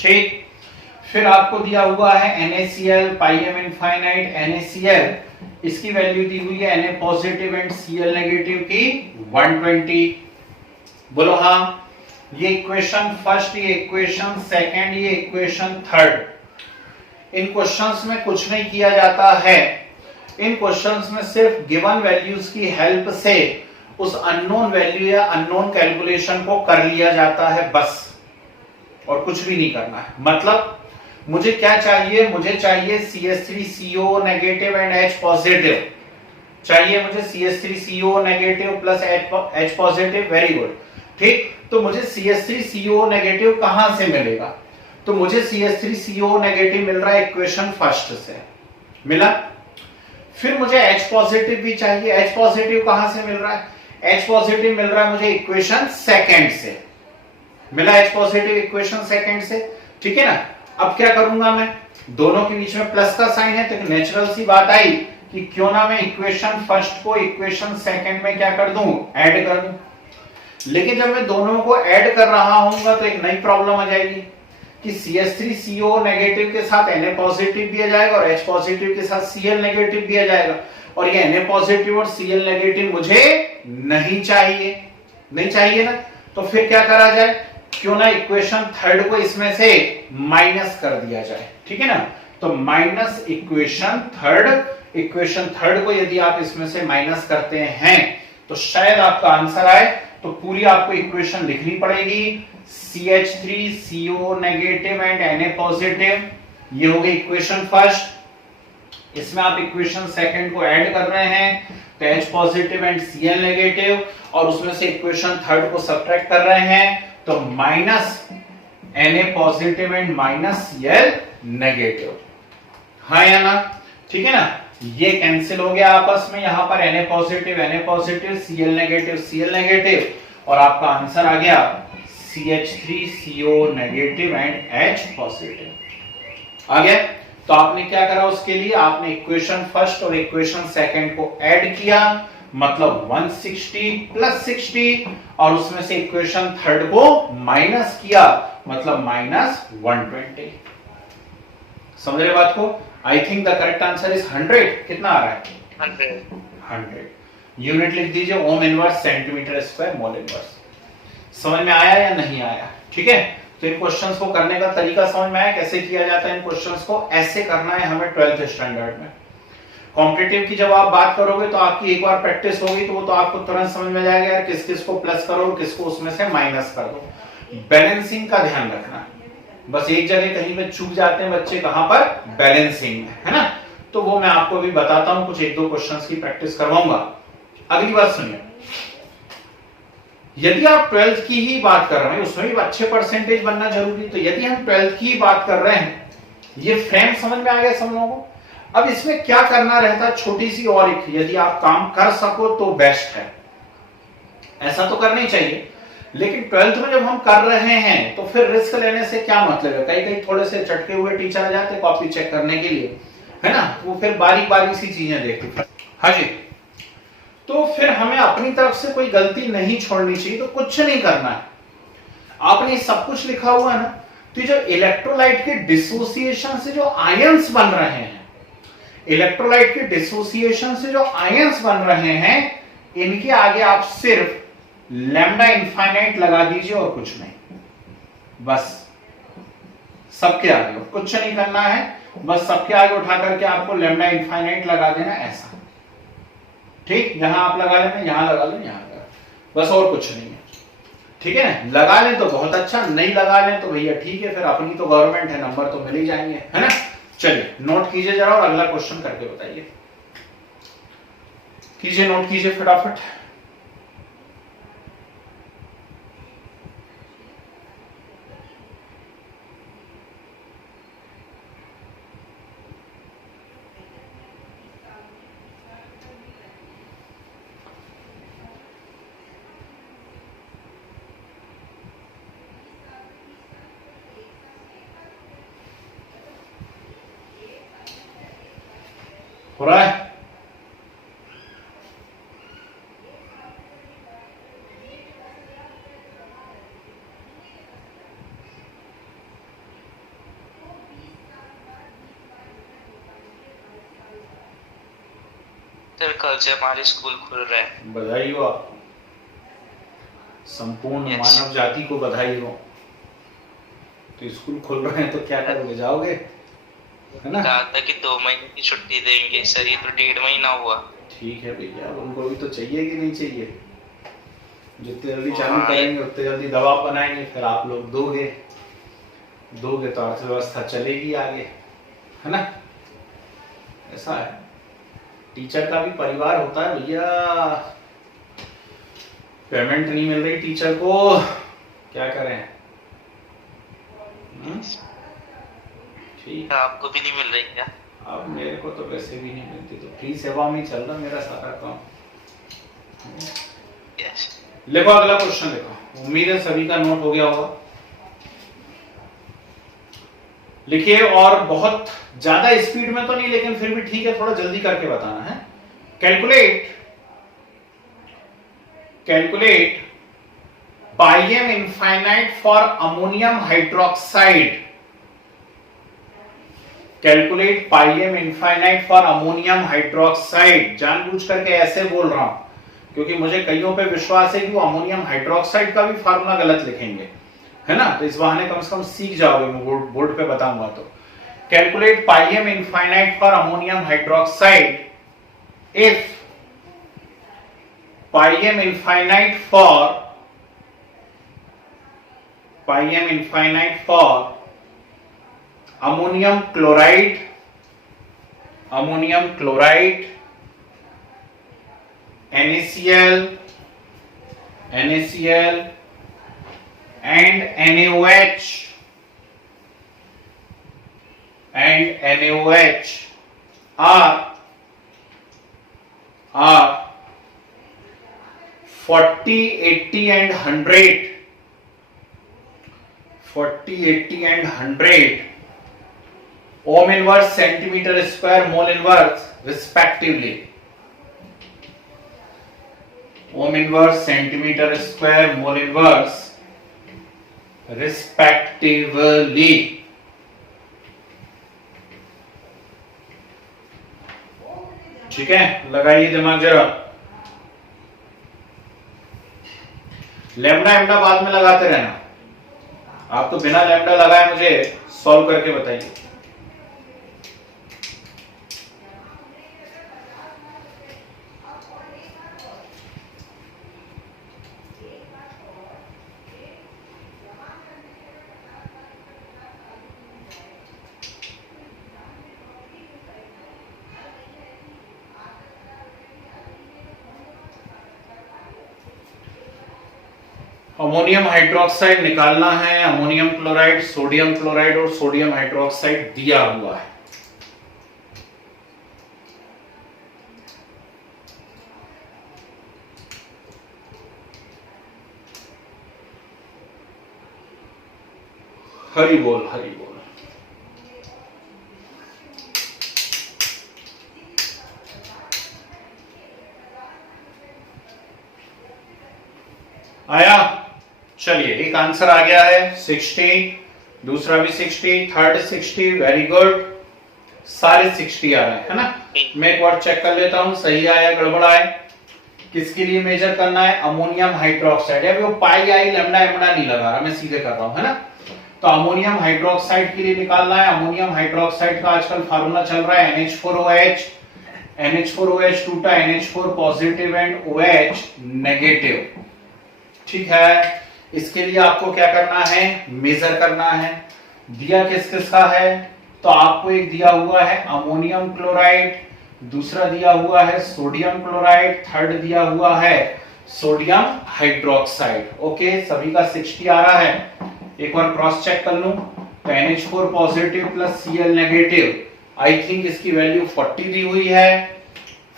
ठीक, फिर आपको दिया हुआ है NaCl, पाई एम इनफाइनाइट NaCl, इसकी वैल्यू दी हुई है Na positive and Cl negative की 120। बोलो हाँ। ये इक्वेशन फर्स्ट, ये इक्वेशन सेकंड, ये इक्वेशन थर्ड। इन क्वेश्चंस में कुछ नहीं किया जाता है, इन क्वेश्चंस में सिर्फ गिवन वैल्यूज की हेल्प से उस अननोन वैल्यू या अननोन कैलकुलेशन को कर लिया जाता है बस, और कुछ भी नहीं करना है। मतलब मुझे क्या चाहिए, मुझे चाहिए CH3CO negative and H positive चाहिए, मुझे CH3CO negative plus H positive, very good. ठीक, तो मुझे CH3CO नेगेटिव कहां से मिलेगा, तो मुझे CH3CO नेगेटिव मिल रहा है इक्वेशन फर्स्ट से, मिला। फिर मुझे H पॉजिटिव भी चाहिए, H पॉजिटिव कहां से मिल रहा है, H पॉजिटिव मिल रहा है मुझे इक्वेशन सेकंड से, मिला H पॉजिटिव इक्वेशन सेकंड से। ठीक है ना, अब क्या करूंगा मैं, दोनों के बीच में प्लस का साइन है, तो नेचुरल सी बात आई कि क्यों ना मैं इक्वेशन फर्स्ट को इक्वेशन सेकंड में क्या कर दूं, ऐड कर दूं। लेकिन जब मैं दोनों को ऐड कर रहा हूंगा तो एक नई प्रॉब्लम आ जाएगी कि CH3CO नेगेटिव के साथ Na पॉजिटिव भी आ जाएगा और H पॉजिटिव के साथ Cl नेगेटिव भी आ जाएगा, और ये Na पॉजिटिव और Cl नेगेटिव मुझे नहीं चाहिए, नहीं चाहिए ना। तो फिर क्या करा जाए, क्यों ना इक्वेशन थर्ड को इसमें से माइनस कर दिया जाए। ठीक है ना, तो minus equation third equation third को यदि आप इसमें से माइनस करते हैं तो शायद आपका आंसर आए। तो पूरी आपको इक्वेशन लिखनी पड़ेगी, CH3CO negative and Na positive, ये हो गई इक्वेशन फर्स्ट। इसमें आप इक्वेशन सेकंड को ऐड कर रहे हैं तो H positive and Cl negative, और उसमें से इक्वेशन थर्ड को सब्ट्रैक्ट कर रहे हैं तो minus Na positive and minus Cl negative, हाँ या ना, ठीक है ना। ये कैंसिल हो गया आपस में, यहां पर Na पॉजिटिव Cl नेगेटिव, और आपका आंसर आ गया CH3CO negative and H positive आ गया। तो आपने क्या करा, उसके लिए आपने इक्वेशन फर्स्ट और इक्वेशन सेकंड को ऐड किया, मतलब 160 प्लस 60, और उसमें से इक्वेशन थर्ड को माइनस किया, मतलब माइनस 120। समझ रहे बात को? I think the correct answer is 100। कितना आ रहा है? 100। यूनिट लिख दीजिए, ohm inverse centimetre square mole inverse. समझ में आया या नहीं आया? ठीक है, तो इन क्वेश्चंस को करने का तरीका समझ में आया कैसे किया जाता है। इन क्वेश्चंस को ऐसे करना है हमें 12th स्टैंडर्ड में। कॉम्पिटिटिव की जब आप बात करोगे तो आपकी एक बार प्रैक्टिस होगी तो वो तो आपको तुरंत समझ में जाएगा यार किस किस को प्लस करो, किसको उसमें से माइनस कर दो। बैलेंसिंग का ध्यान रखना, बस एक जगह कहीं पे चूक जाते हैं बच्चे, कहां पर? बैलेंसिंग में, है ना। तो वो मैं आपको अभी बताता हूं, कुछ एक दो क्वेश्चंस की प्रैक्टिस करवाऊंगा। अगली बात सुनिए, यदि आप 12th की ही बात कर रहे हैं, उसमें भी अच्छे परसेंटेज बनना जरूरी, तो यदि हम 12th की ही बात कर रहे हैं, ये फ्रेम समझ में आ गया सब लोगों को। अब इसमें क्या करना रहता है, छोटी सी और एक, यदि आप काम कर सको तो बेस्ट है, ऐसा तो करना ही चाहिए। लेकिन 12th में जब हम कर रहे हैं तो फिर रिस्क लेने से क्या मतलब है। कई कई थोड़े से चटके हुए टीचर आ जाते हैं कॉपी चेक करने के लिए, है ना, वो फिर बारीक बारीक सी चीजें देखते। हाँ जी, तो फिर हमें अपनी तरफ से कोई गलती नहीं छोड़नी चाहिए, तो कुछ नहीं करना है। आपने सब कुछ लिखा हुआ है ना, तो जो इलेक्ट्रोलाइट के डिसोसिएशन से जो आयंस बन रहे हैं, इलेक्ट्रोलाइट के डिसोसिएशन से जो आयंस बन रहे हैं, इनके आगे आप सिर्फ लैम्डा इनफाइनाइट लगा दीजिए और कुछ नहीं, बस सबके आगे कुछ नहीं करना है, बस सबके आगे उठा करके आपको लैम्डा इनफाइनाइट लगा देना, ऐसा। ठीक, यहां आप लगा लेना, यहां लगा लो, यहां लगा, बस और कुछ नहीं है। ठीक है, लगा लें तो बहुत अच्छा, नहीं लगा लें तो भैया ठीक है, फिर अपनी तो गवर्नमेंट है, नंबर तो मिल ही जाएंगे, है ना। चलिए नोट कीजिए जरा और अगला क्वेश्चन करके बताइए। कीजिए, नोट कीजिए फटाफट। हो रहा है? सर कल से हमारे स्कूल खुल रहे हैं। बधाई हो आपको, संपूर्ण मानव जाति को बधाई हो। तो स्कूल खुल रहे हैं तो क्या करोगे, जाओगे, है ना। कहा था कि 2 महीने की छुट्टी देंगे सर, ये तो 1.5 महीना हुआ। ठीक है भैया, उनको भी तो चाहिए कि नहीं चाहिए। जितने जल्दी चालू करेंगे उतने जल्दी दबाव बनाएंगे, फिर आप लोग दोगे तो अर्थव्यवस्था चलेगी आगे, है ना। ऐसा है, टीचर का भी परिवार होता है भैया। पेमेंट नहीं मिल रही टीचर को, क्या करें। ठीक, आपको भी नहीं मिल रही क्या? अब मेरे को तो वैसे भी नहीं मिलती, तो फ्री सेवा में चल रहा मेरा सारा काम। यस। लिखो अगला क्वेश्चन लिखो, उम्मीद है सभी का नोट हो गया होगा। लिखिए, और बहुत ज्यादा स्पीड में तो नहीं, लेकिन फिर भी ठीक है, थोड़ा जल्दी करके बताना है। Calculate pi m infinite for ammonium hydroxide. Calculate pi m infinite for ammonium hydroxide. जानबूझ करके ऐसे बोल रहा हूं क्योंकि मुझे कईयों पे विश्वास है कि वो अमोनियम हाइड्रोक्साइड का भी फार्मूला गलत लिखेंगे, है ना। तो इस बहाने कम से कम सीख जाओगे, मैं बोर्ड पे बताऊंगा। तो Calculate pi m infinite for ammonium hydroxide if pi m infinite for ammonium chloride, NaCl and NaOH are 40, 80 and 100 ohm inverse, centimeter square, mole inverse respectively. Ohm inverse, centimeter square, mole inverse respectively. ठीक है, लगाइए दिमाग जरा। लैम्डा एम्डा बाद में लगाते रहना, आप तो बिना लैम्डा लगाए मुझे सॉल्व करके बताइए। अमोनियम हाइड्रोक्साइड निकालना है, अमोनियम क्लोराइड, सोडियम क्लोराइड और सोडियम हाइड्रोक्साइड दिया हुआ है। हरि बोल हरि बोल। आया, चलिए एक आंसर आ गया है 60, दूसरा भी 60, थर्ड 60, वेरी गुड, सारे 60 आ रहे हैं, है ना। मैं एक बार चेक कर लेता हूं सही आया गड़बड़ आया। किसके लिए मेजर करना है? Ammonium hydroxide. अभी वो पाई आई लैम्डा एम्डा नहीं लगा रहा, मैं सीधे कर रहा हूं, है ना। तो अमोनियम हाइड्रोक्साइड के लिए निकालना है। अमोनियम हाइड्रोक्साइड का आजकल फार्मूला चल रहा है NH4OH, NH4OH टूटा NH4 positive and OH negative, ठीक है। इसके लिए आपको क्या करना है? मेजर करना है। दिया किस किस का है? तो आपको एक दिया हुआ है अमोनियम क्लोराइड, दूसरा दिया हुआ है सोडियम क्लोराइड, थर्ड दिया हुआ है सोडियम हाइड्रोक्साइड। ओके, सभी का 60 आ रहा है। एक बार क्रॉस चेक कर लूं तो NH4 positive plus Cl negative, I think इसकी वैल्यू 40 दी हुई है।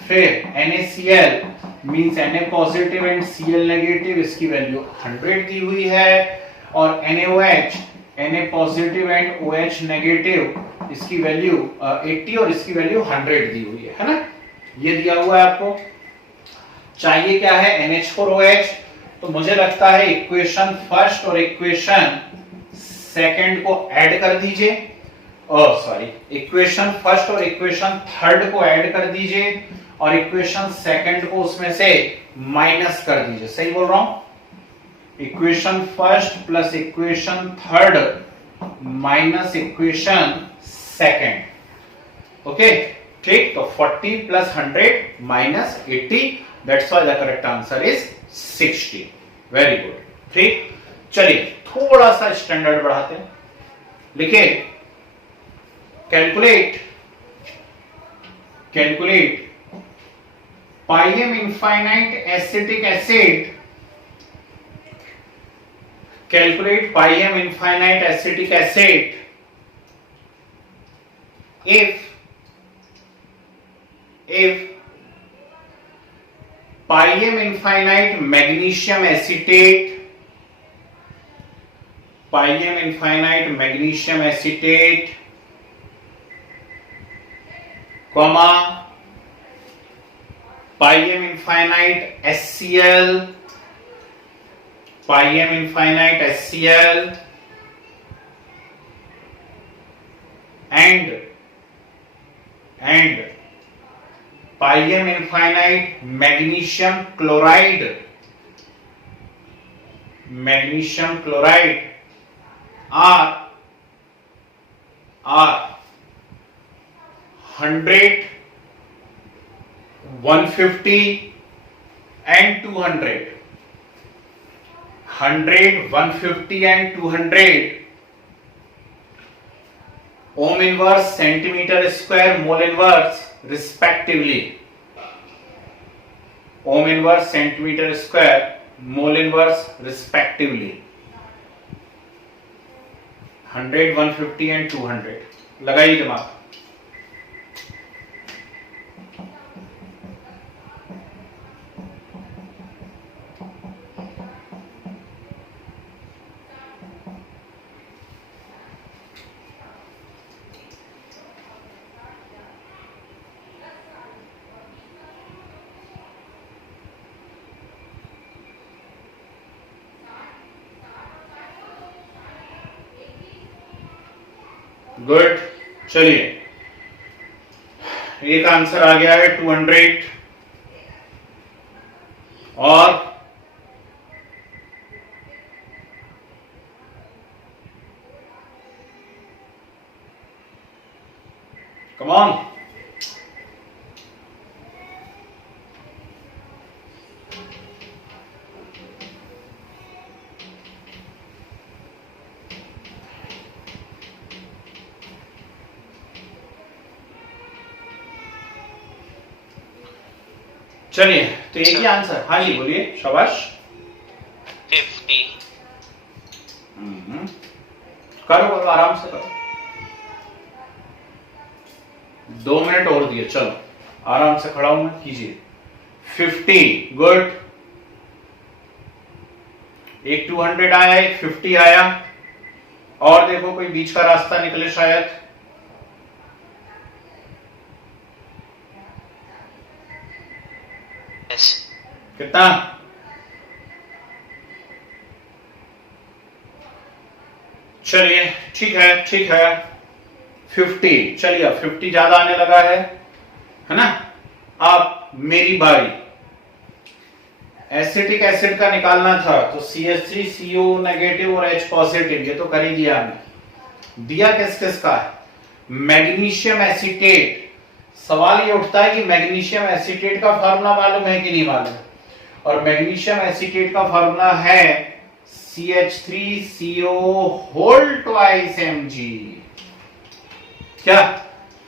फिर NaCl means Na positive and Cl negative, इसकी वैल्यू 100 दी हुई है। और NaOH, Na positive and OH negative, इसकी वैल्यू 80 और इसकी वैल्यू 100 दी हुई है ना। ये दिया हुआ है आपको। चाहिए क्या है? NH4OH। तो मुझे लगता है इक्वेशन फर्स्ट और इक्वेशन सेकंड को ऐड कर दीजिए, इक्वेशन फर्स्ट और इक्वेशन थर्ड को ऐड कर दीजिए और इक्वेशन सेकंड को उसमें से माइनस कर दीजिए। सही बोल रहा हूं? Equation first plus equation third minus equation second. Okay, ठीक। तो 40 plus 100 minus 80, that's why the correct answer is 60। Very good, ठीक। चलिए थोड़ा सा स्टैंडर्ड बढ़ाते हैं, लिखिए calculate pi m infinite acetic acid, calculate pi m infinite acetic acid if pi m infinite magnesium acetate, pi m infinite magnesium acetate, comma pi m infinite HCl, pi m infinite HCl and pi m infinite magnesium chloride are 100, 150 and 200. 100, 150 and 200 ohm inverse, centimeter square, mole inverse respectively. Ohm inverse, centimeter square, mole inverse respectively. 100, 150 and 200. लगाइए दिमाग. गुड. चलिए, एक आंसर आ गया है 200 और कम ऑन. चलिए, तो एक ही आंसर. हाँ जी, बोलिए. शाबाश. 50. करो, करो, आराम से करो. 2 मिनट और दिए. चलो, आराम से खड़ा हूं मैं. कीजिए. 50. गुड. एक 200 आया, एक 50 आया. और देखो कोई बीच का रास्ता निकले शायद. कितना? चलिए, ठीक है, ठीक है. 50. चलिए, 50 ज्यादा आने लगा है ना. अब मेरी बारी. एसिटिक एसिड का निकालना था तो CH3CO नेगेटिव और H पॉजिटिव, ये तो कर ही दिया हमने. दिया किस किस का है? Magnesium acetate. सवाल ये उठता है कि मैग्नीशियम एसीटेट का फार्मूला मालूम है कि नहीं मालूम. और मैग्नीशियम एसीटेट का फार्मूला है CH3CO होल ट्वाइस Mg. क्या?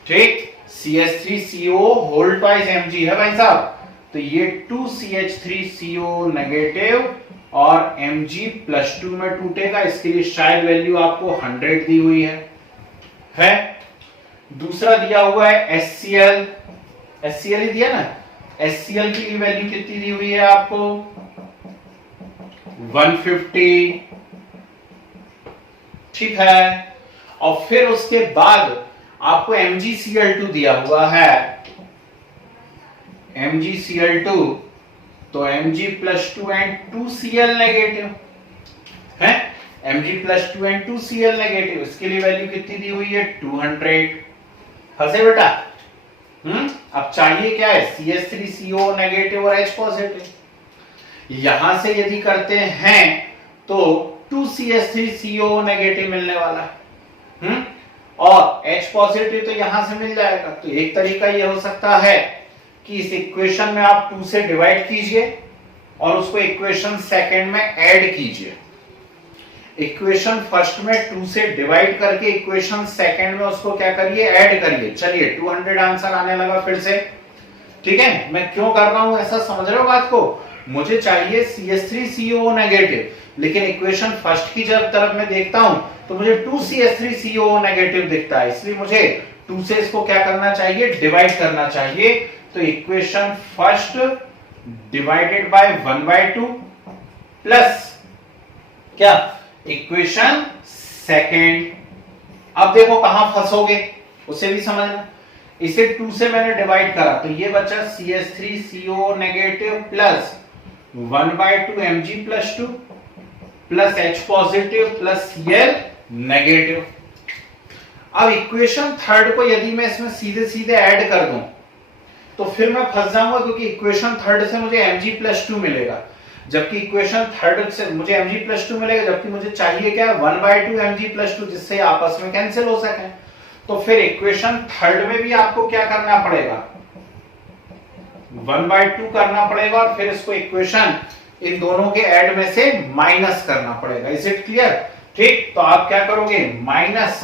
ठीक. CH3CO होल ट्वाइस Mg है भाई साहब. तो ये 2CH3CO नेगेटिव और Mg+2 में टूटेगा. इसके लिए शायद वैल्यू आपको 100 दी हुई है. दूसरा दिया हुआ है HCl. HCl ही दिया ना. HCl की वैल्यू कितनी दी हुई है आपको? 150. ठीक है. और फिर उसके बाद आपको MgCl2 दिया हुआ है. MgCl2, तो Mg+2 एंड 2Cl नेगेटिव है. Mg+2 and 2Cl negative. इसके लिए वैल्यू कितनी दी हुई है? 200. हंसे बेटा. अब चाहिए क्या है? CH3CO नेगेटिव और H पॉजिटिव. यहां से यदि करते हैं तो 2CH3CO नेगेटिव मिलने वाला है. और H पॉजिटिव तो यहां से मिल जाएगा. तो एक तरीका यह हो सकता है कि इस इक्वेशन में आप 2 से डिवाइड कीजिए और उसको इक्वेशन सेकंड में ऐड कीजिए. इक्वेशन फर्स्ट में 2 से डिवाइड करके इक्वेशन सेकंड में उसको क्या करिए? ऐड करिए. चलिए, 200 आंसर आने लगा फिर से. ठीक है. मैं क्यों कर रहा हूं ऐसा, समझ रहे हो बात को? मुझे चाहिए CH3CO नेगेटिव, लेकिन इक्वेशन फर्स्ट की जब तरफ मैं देखता हूं तो मुझे 2CH3CO नेगेटिव दिखता है. इसलिए मुझे 2 से इसको क्या करना चाहिए? डिवाइड करना चाहिए. तो equation first divided by 1/2 plus क्या? Equation second. अब देखो कहां फंसोगे, उसे भी समझना. इसे 2 से मैंने डिवाइड करा तो ये बचा CH3CO negative plus 1/2 Mg+2 plus H positive plus Cl negative. अब इक्वेशन थर्ड को यदि मैं इसमें सीधे सीधे ऐड कर दूं तो फिर मैं फंस जाऊंगा, क्योंकि इक्वेशन थर्ड से मुझे Mg+2 मिलेगा, जबकि इक्वेशन थर्ड से मुझे Mg+2 मिलेगा, जबकि मुझे चाहिए क्या? 1/2 Mg+2, जिससे आपस में कैंसिल हो सके. तो फिर इक्वेशन थर्ड में भी आपको क्या करना पड़ेगा, 1/2 करना पड़ेगा और फिर इसको इक्वेशन इन दोनों के ऐड में से माइनस करना पड़ेगा। Is it clear? ठीक, तो आप क्या करोगे, माइनस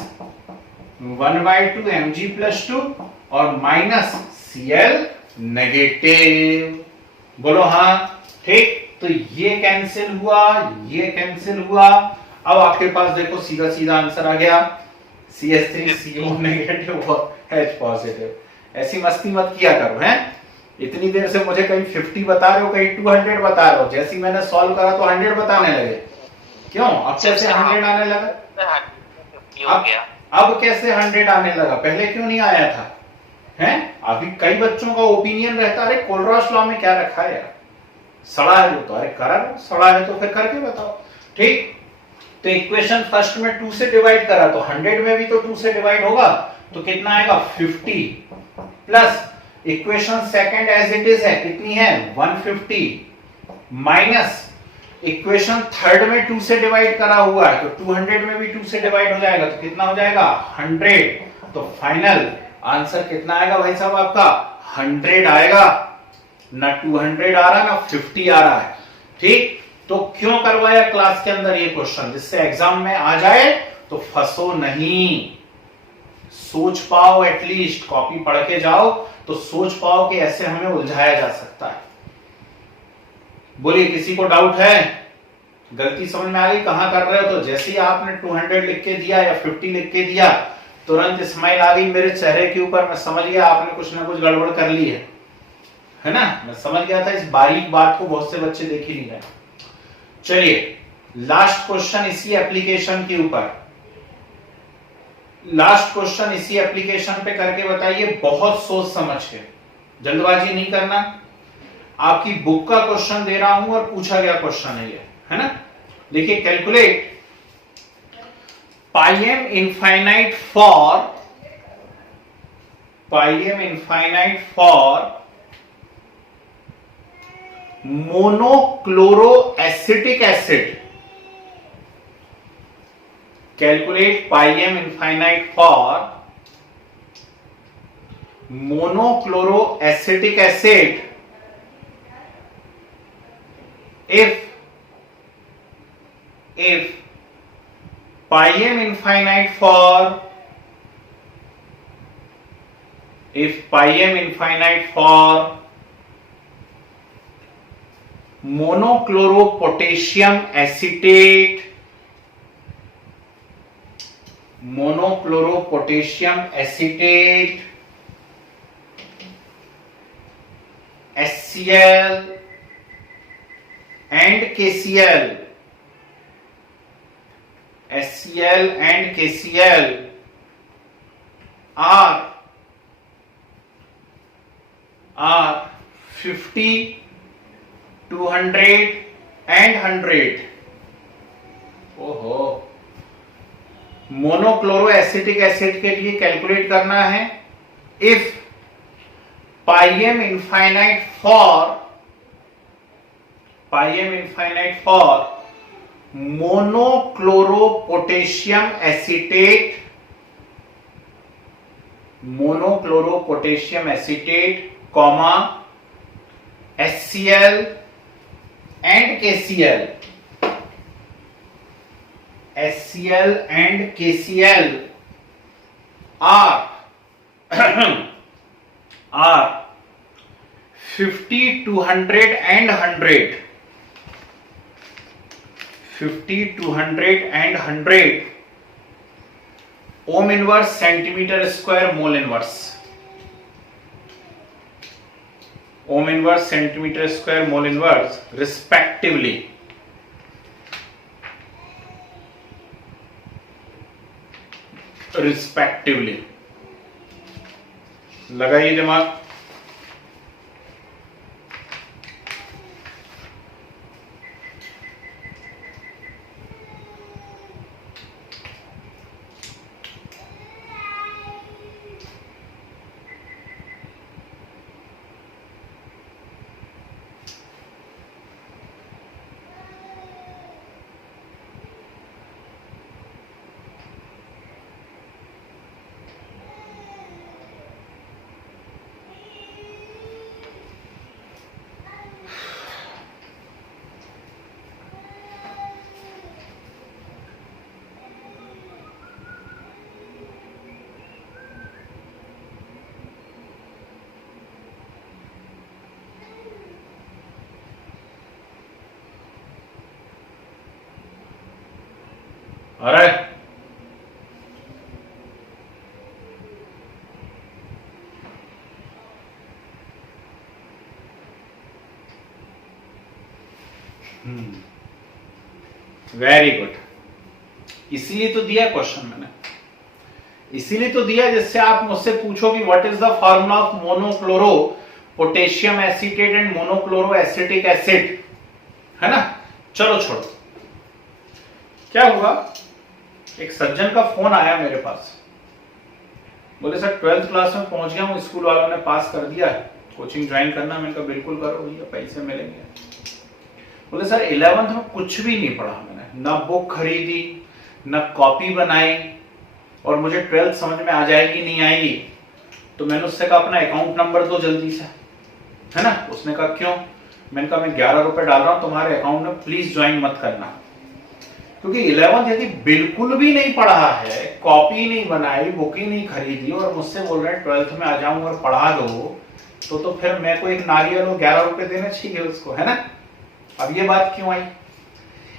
1/2 Mg+2 और माइनस Cl नेगेटिव। बोलो हाँ। ठीक, तो ये कैंसिल हुआ, ये कैंसिल हुआ। अब आपके पास देखो सीधा सीधा आंसर आ गया, CH3CO नेगेटिव और H पॉजिटिव। ऐसी मस्ती मत किया करो, हैं? इतनी देर से मुझे कहीं 50 बता रहे हो, कहीं 200 बता रहे हो। जैसे ही मैंने सॉल्व करा तो 100 बताने लगे। क्यों? अब कैसे 100 आने लगा? अब कैसे 100 आने लगा? पहले क्यों नहीं आया था? हैं? अभी कई बच्चों का ओपिनियन रहता है, अरे कोलरॉस लॉ में क्या रखा है यार, सड़ा है वो तो। अरे करा, सड़ा है तो फिर करके बताओ। ठीक, तो इक्वेशन फर्स्ट में 2 से डिवाइड करा तो 100 में भी तो 2 से डिवाइड होगा, तो कितना आएगा 50 plus equation second as it is है, कितनी है 150 माइनस इक्वेशन थर्ड में 2 से डिवाइड करा हुआ है तो 200 में भी 2 से डिवाइड हो जाएगा, तो कितना हो जाएगा 100। तो फाइनल आंसर कितना आएगा भाई साहब आपका 100 आएगा, ना 200 आ रहा ना 50 आ रहा है। ठीक, तो क्यों करवाया क्लास के अंदर ये क्वेश्चन, जिससे एग्जाम में आ जाए तो फंसो नहीं, सोच पाओ, एटलीस्ट कॉपी पढ़ के जाओ तो सोच पाओ कि ऐसे हमें उलझाया जा सकता है। बोलिए, किसी को डाउट है? गलती समझ में आ गई कहां कर रहे हो? तो जैसे ही आपने 200 लिख के दिया या 50 लिख के दिया, तुरंत स्माइल आ गई मेरे चेहरे के ऊपर। मैं समझ गया आपने कुछ ना कुछ गड़बड़ कर ली है ना? मैं समझ गया था, इस बारीक बात को बहुत से बच्चे देख ही नहीं रहे। चलिए लास्ट क्वेश्चन इसी एप्लीकेशन के ऊपर, लास्ट क्वेश्चन इसी एप्लीकेशन पे करके बताइए, बहुत सोच समझ के, जल्दबाजी नहीं करना। आपकी बुक का क्वेश्चन दे रहा हूं और पूछा गया क्वेश्चन है ये, है ना? देखिए, calculate pi M infinite for monochloro acetic acid. Calculate pi m infinite for monochloroacetic acid if pi m infinite for monochloropotassium acetate HCl and KCl are 50, 200 and 100. ओहो, मोनोक्लोरो एसिटिक एसिड के लिए कैलकुलेट करना है if pi M infinite for monochloropotassium acetate comma HCl and KCl are 50, 200 and 100. 50, 200 and 100 ohm inverse, centimeter square, mole inverse. Ohm inverse, centimeter square, mole inverse respectively. लगाइए दिमाग। अरे वेरी गुड, इसीलिए तो दिया क्वेश्चन मैंने, इसीलिए तो दिया जिससे आप मुझसे पूछो कि what is the formula of monochloro potassium acetate and monochloro acetic acid, है ना। चलो छोड़ो, क्या हुआ, एक सज्जन का फोन आया मेरे पास, बोले सर 12th क्लास में पहुंच गया हूं, स्कूल वालों ने पास कर दिया है, कोचिंग ज्वाइन करना। मैंने कहा बिल्कुल करो भैया, पैसे मिलेंगे। बोले सर 11th में कुछ भी नहीं पढ़ा मैंने, ना बुक खरीदी ना कॉपी बनाई, और मुझे 12th समझ में आ जाएगी नहीं आएगी। तो मैंने उससे कहा अपना अकाउंट नंबर दो जल्दी से, है ना। उसने कहा क्यों, मैंने कहा मैं 11 रुपए डाल रहा हूं तुम्हारे अकाउंट में, प्लीज ज्वाइन मत करना। क्योंकि 11th यदि बिल्कुल भी नहीं पढ़ा है, कॉपी नहीं बनाई, बुक ही नहीं खरीदी, और मुझसे बोल रहे हैं 12th में आ जाऊं और पढ़ा दो, तो फिर मैं को एक नारियल और 11 रुपए देने चाहिए उसको, है ना। अब ये बात क्यों आई,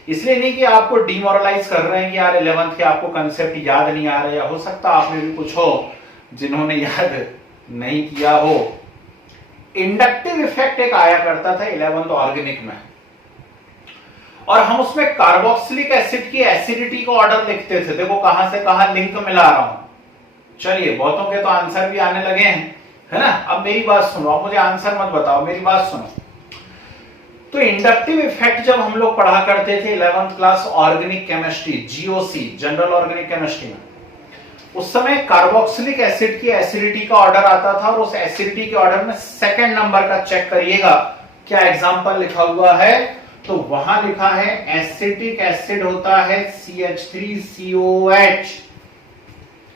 इसलिए नहीं कि आपको डिमोरलाइज कर रहे हैं कि यार 11th के आपको कंसेप्ट याद नहीं आ रहे, या हो सकता आपने भी कुछ हो जिन्होंने याद नहीं किया हो। इंडक्टिव इफेक्ट एक आया करता था 11th ऑर्गेनिक में, और हम उसमें कार्बोक्सिलिक एसिड की एसिडिटी को ऑर्डर लिखते थे। देखो कहां से कहां लिंक मिला रहा हूं। चलिए बहुतों के तो आंसर भी आने लगे हैं, है ना। अब मेरी बात सुनो, अब मुझे आंसर मत बताओ, मेरी बात सुनो। तो इंडक्टिव इफेक्ट जब हम लोग पढ़ा करते थे 11th class organic chemistry, GOC general organic chemistry में, उस समय कार्बोक्सिलिक एसिड की एसिडिटी का ऑर्डर आता था, और उस एसिडिटी के ऑर्डर में सेकंड नंबर का चेक करिएगा क्या एग्जांपल लिखा हुआ है। तो वहां लिखा है एसिटिक एसिड होता है CH3COH,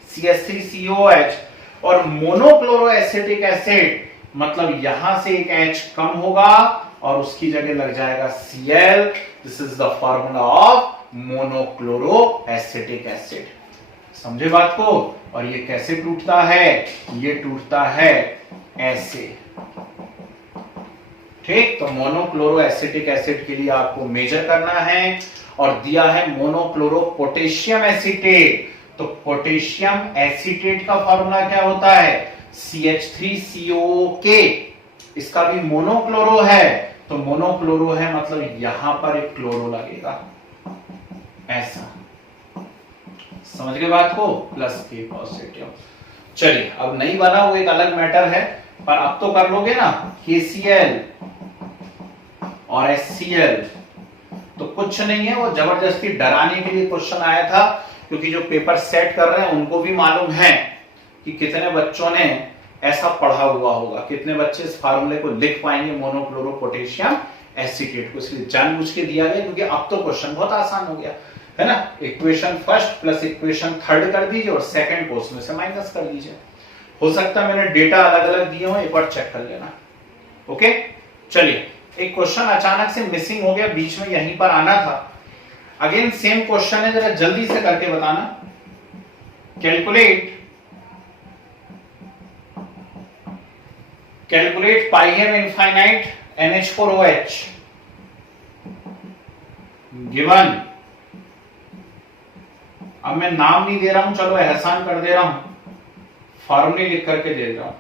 CH3COH, और मोनोक्लोरो एसिटिक एसिड मतलब यहां से एक H कम होगा और उसकी जगह लग जाएगा Cl। This is the formula of monochloro acetic acid. समझे बात को। और ये कैसे टूटता है, ये टूटता है ऐसे, ठीक। तो मोनोक्लोरो एसिटिक एसिड के लिए आपको मेजर करना है, और दिया है मोनोक्लोरो पोटेशियम एसीटेट। तो पोटेशियम एसीटेट का फॉर्मूला क्या होता है, CH3COK, इसका भी मोनोक्लोरो है, तो मोनोक्लोरो है मतलब यहां पर एक क्लोरो लगेगा, ऐसा। समझ गए बात को, प्लस K पॉजिटिव। चलिए अब नहीं बना वो एक अलग मैटर है, पर अब तो कर लोगे ना, KCl और HCl। तो कुछ नहीं है, वो जबरदस्ती डराने के लिए क्वेश्चन आया था, क्योंकि जो पेपर सेट कर रहे हैं उनको भी मालूम है कि कितने बच्चों ने ऐसा पढ़ा हुआ होगा, कितने बच्चे इस फार्मूले को लिख पाएंगे मोनोक्लोरो पोटेशियम एसीटेट को। इसलिए जानबूझ के दिया गया, क्योंकि अब तो क्वेश्चन बहुत आसान हो गया, है ना। Equation first plus equation third कर दीजिए, और सेकंड को उसमें से माइनस कर दीजिए। हो सकता है मैंने डेटा अलग अलग दिए हो, एक बार चेक कर लेना। ओके चलिए, एक क्वेश्चन अचानक से मिसिंग हो गया, बीच में यहीं पर आना था। अगेन सेम क्वेश्चन है, जरा जल्दी से करके बताना। Calculate pi m infinite NH4OH given. अब मैं नाम नहीं दे रहा हूं, चलो एहसान कर दे रहा हूं, फॉर्मूले लिख करके दे रहा हूं।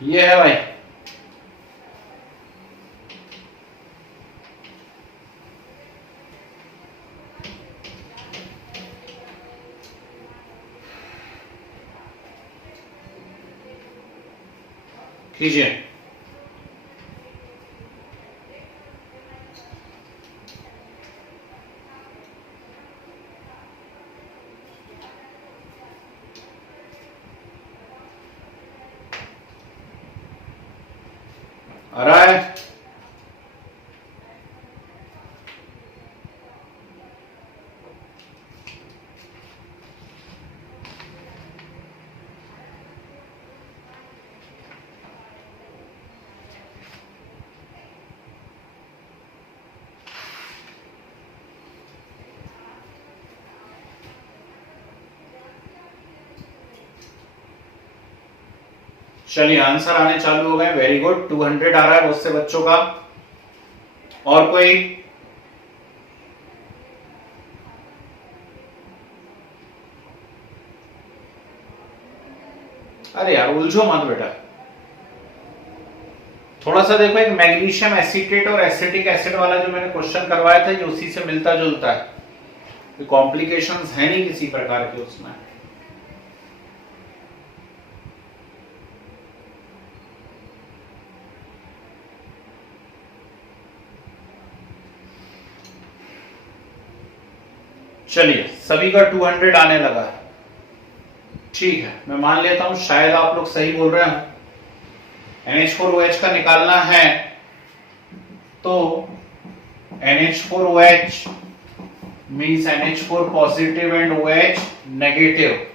ये है भाई, कीजिए। आ रहा है, चलिए आंसर आने चालू हो गए, वेरी गुड। 200 आ रहा है बहुत से बच्चों का। और कोई? अरे यार उलझो मत बेटा, थोड़ा सा देखो। एक मैग्नीशियम एसीटेट और एसिटिक एसिड वाला जो मैंने क्वेश्चन करवाया था ये उसी से मिलता जुलता है, कॉम्प्लिकेशंस है नहीं किसी प्रकार के उसमें। चलिए सभी का 200 आने लगा है, ठीक है। मैं मान लेता हूं शायद आप लोग सही बोल रहे हो। NH4OH का निकालना है तो NH4OH means NH4 positive and OH negative,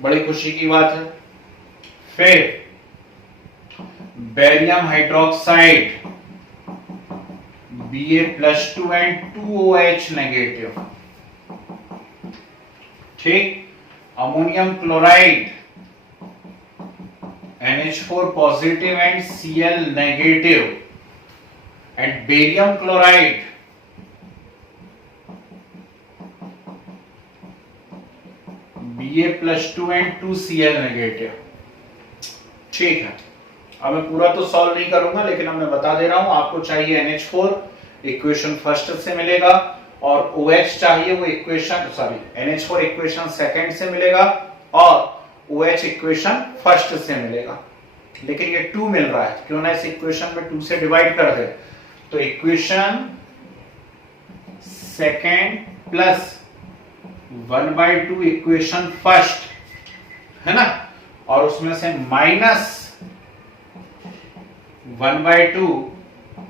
बड़ी खुशी की बात है। फिर barium hydroxide Ba+2 and 2OH negative, ठीक। Ammonium chloride NH4 positive and Cl negative, and barium chloride Ba+2 and 2Cl negative, ठीक है। अब मैं पूरा तो सॉल्व नहीं करूंगा, लेकिन अब मैं बता दे रहा हूं आपको चाहिए NH4, इक्वेशन फर्स्ट से मिलेगा, और OH चाहिए वो इक्वेशन NH4 इक्वेशन सेकंड से मिलेगा, और OH इक्वेशन फर्स्ट से मिलेगा। लेकिन ये 2 मिल रहा है, क्यों ना इस इक्वेशन में 2 से डिवाइड कर दे। तो equation second plus 1/2 equation first, है ना, और उसमें से माइनस 1/2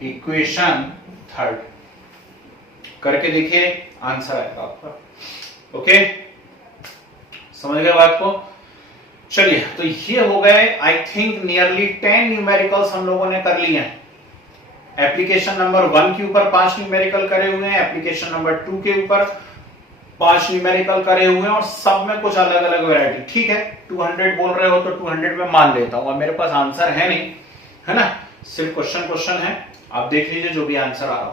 इक्वेशन थर्ड करके देखिए, आंसर आएगा आपका। ओके, समझ गए बात को? चलिए, तो ये हो गए आई थिंक नियरली 10 न्यूमेरिकल्स हम लोगों ने कर लिए हैं। एप्लीकेशन नंबर 1 के ऊपर 5 न्यूमेरिकल करे हुए हैं, एप्लीकेशन नंबर 2 के ऊपर 5 न्यूमेरिकल करे हुए हैं, और सब में कुछ अलग अलग वैरायटी। ठीक है, 200 बोल रहे हो तो 200 में मान लेता हूं, और मेरे पास आंसर है नहीं, है ना, सिर्फ क्वेश्चन है। आप देख लीजिए जो भी आंसर आ रहा।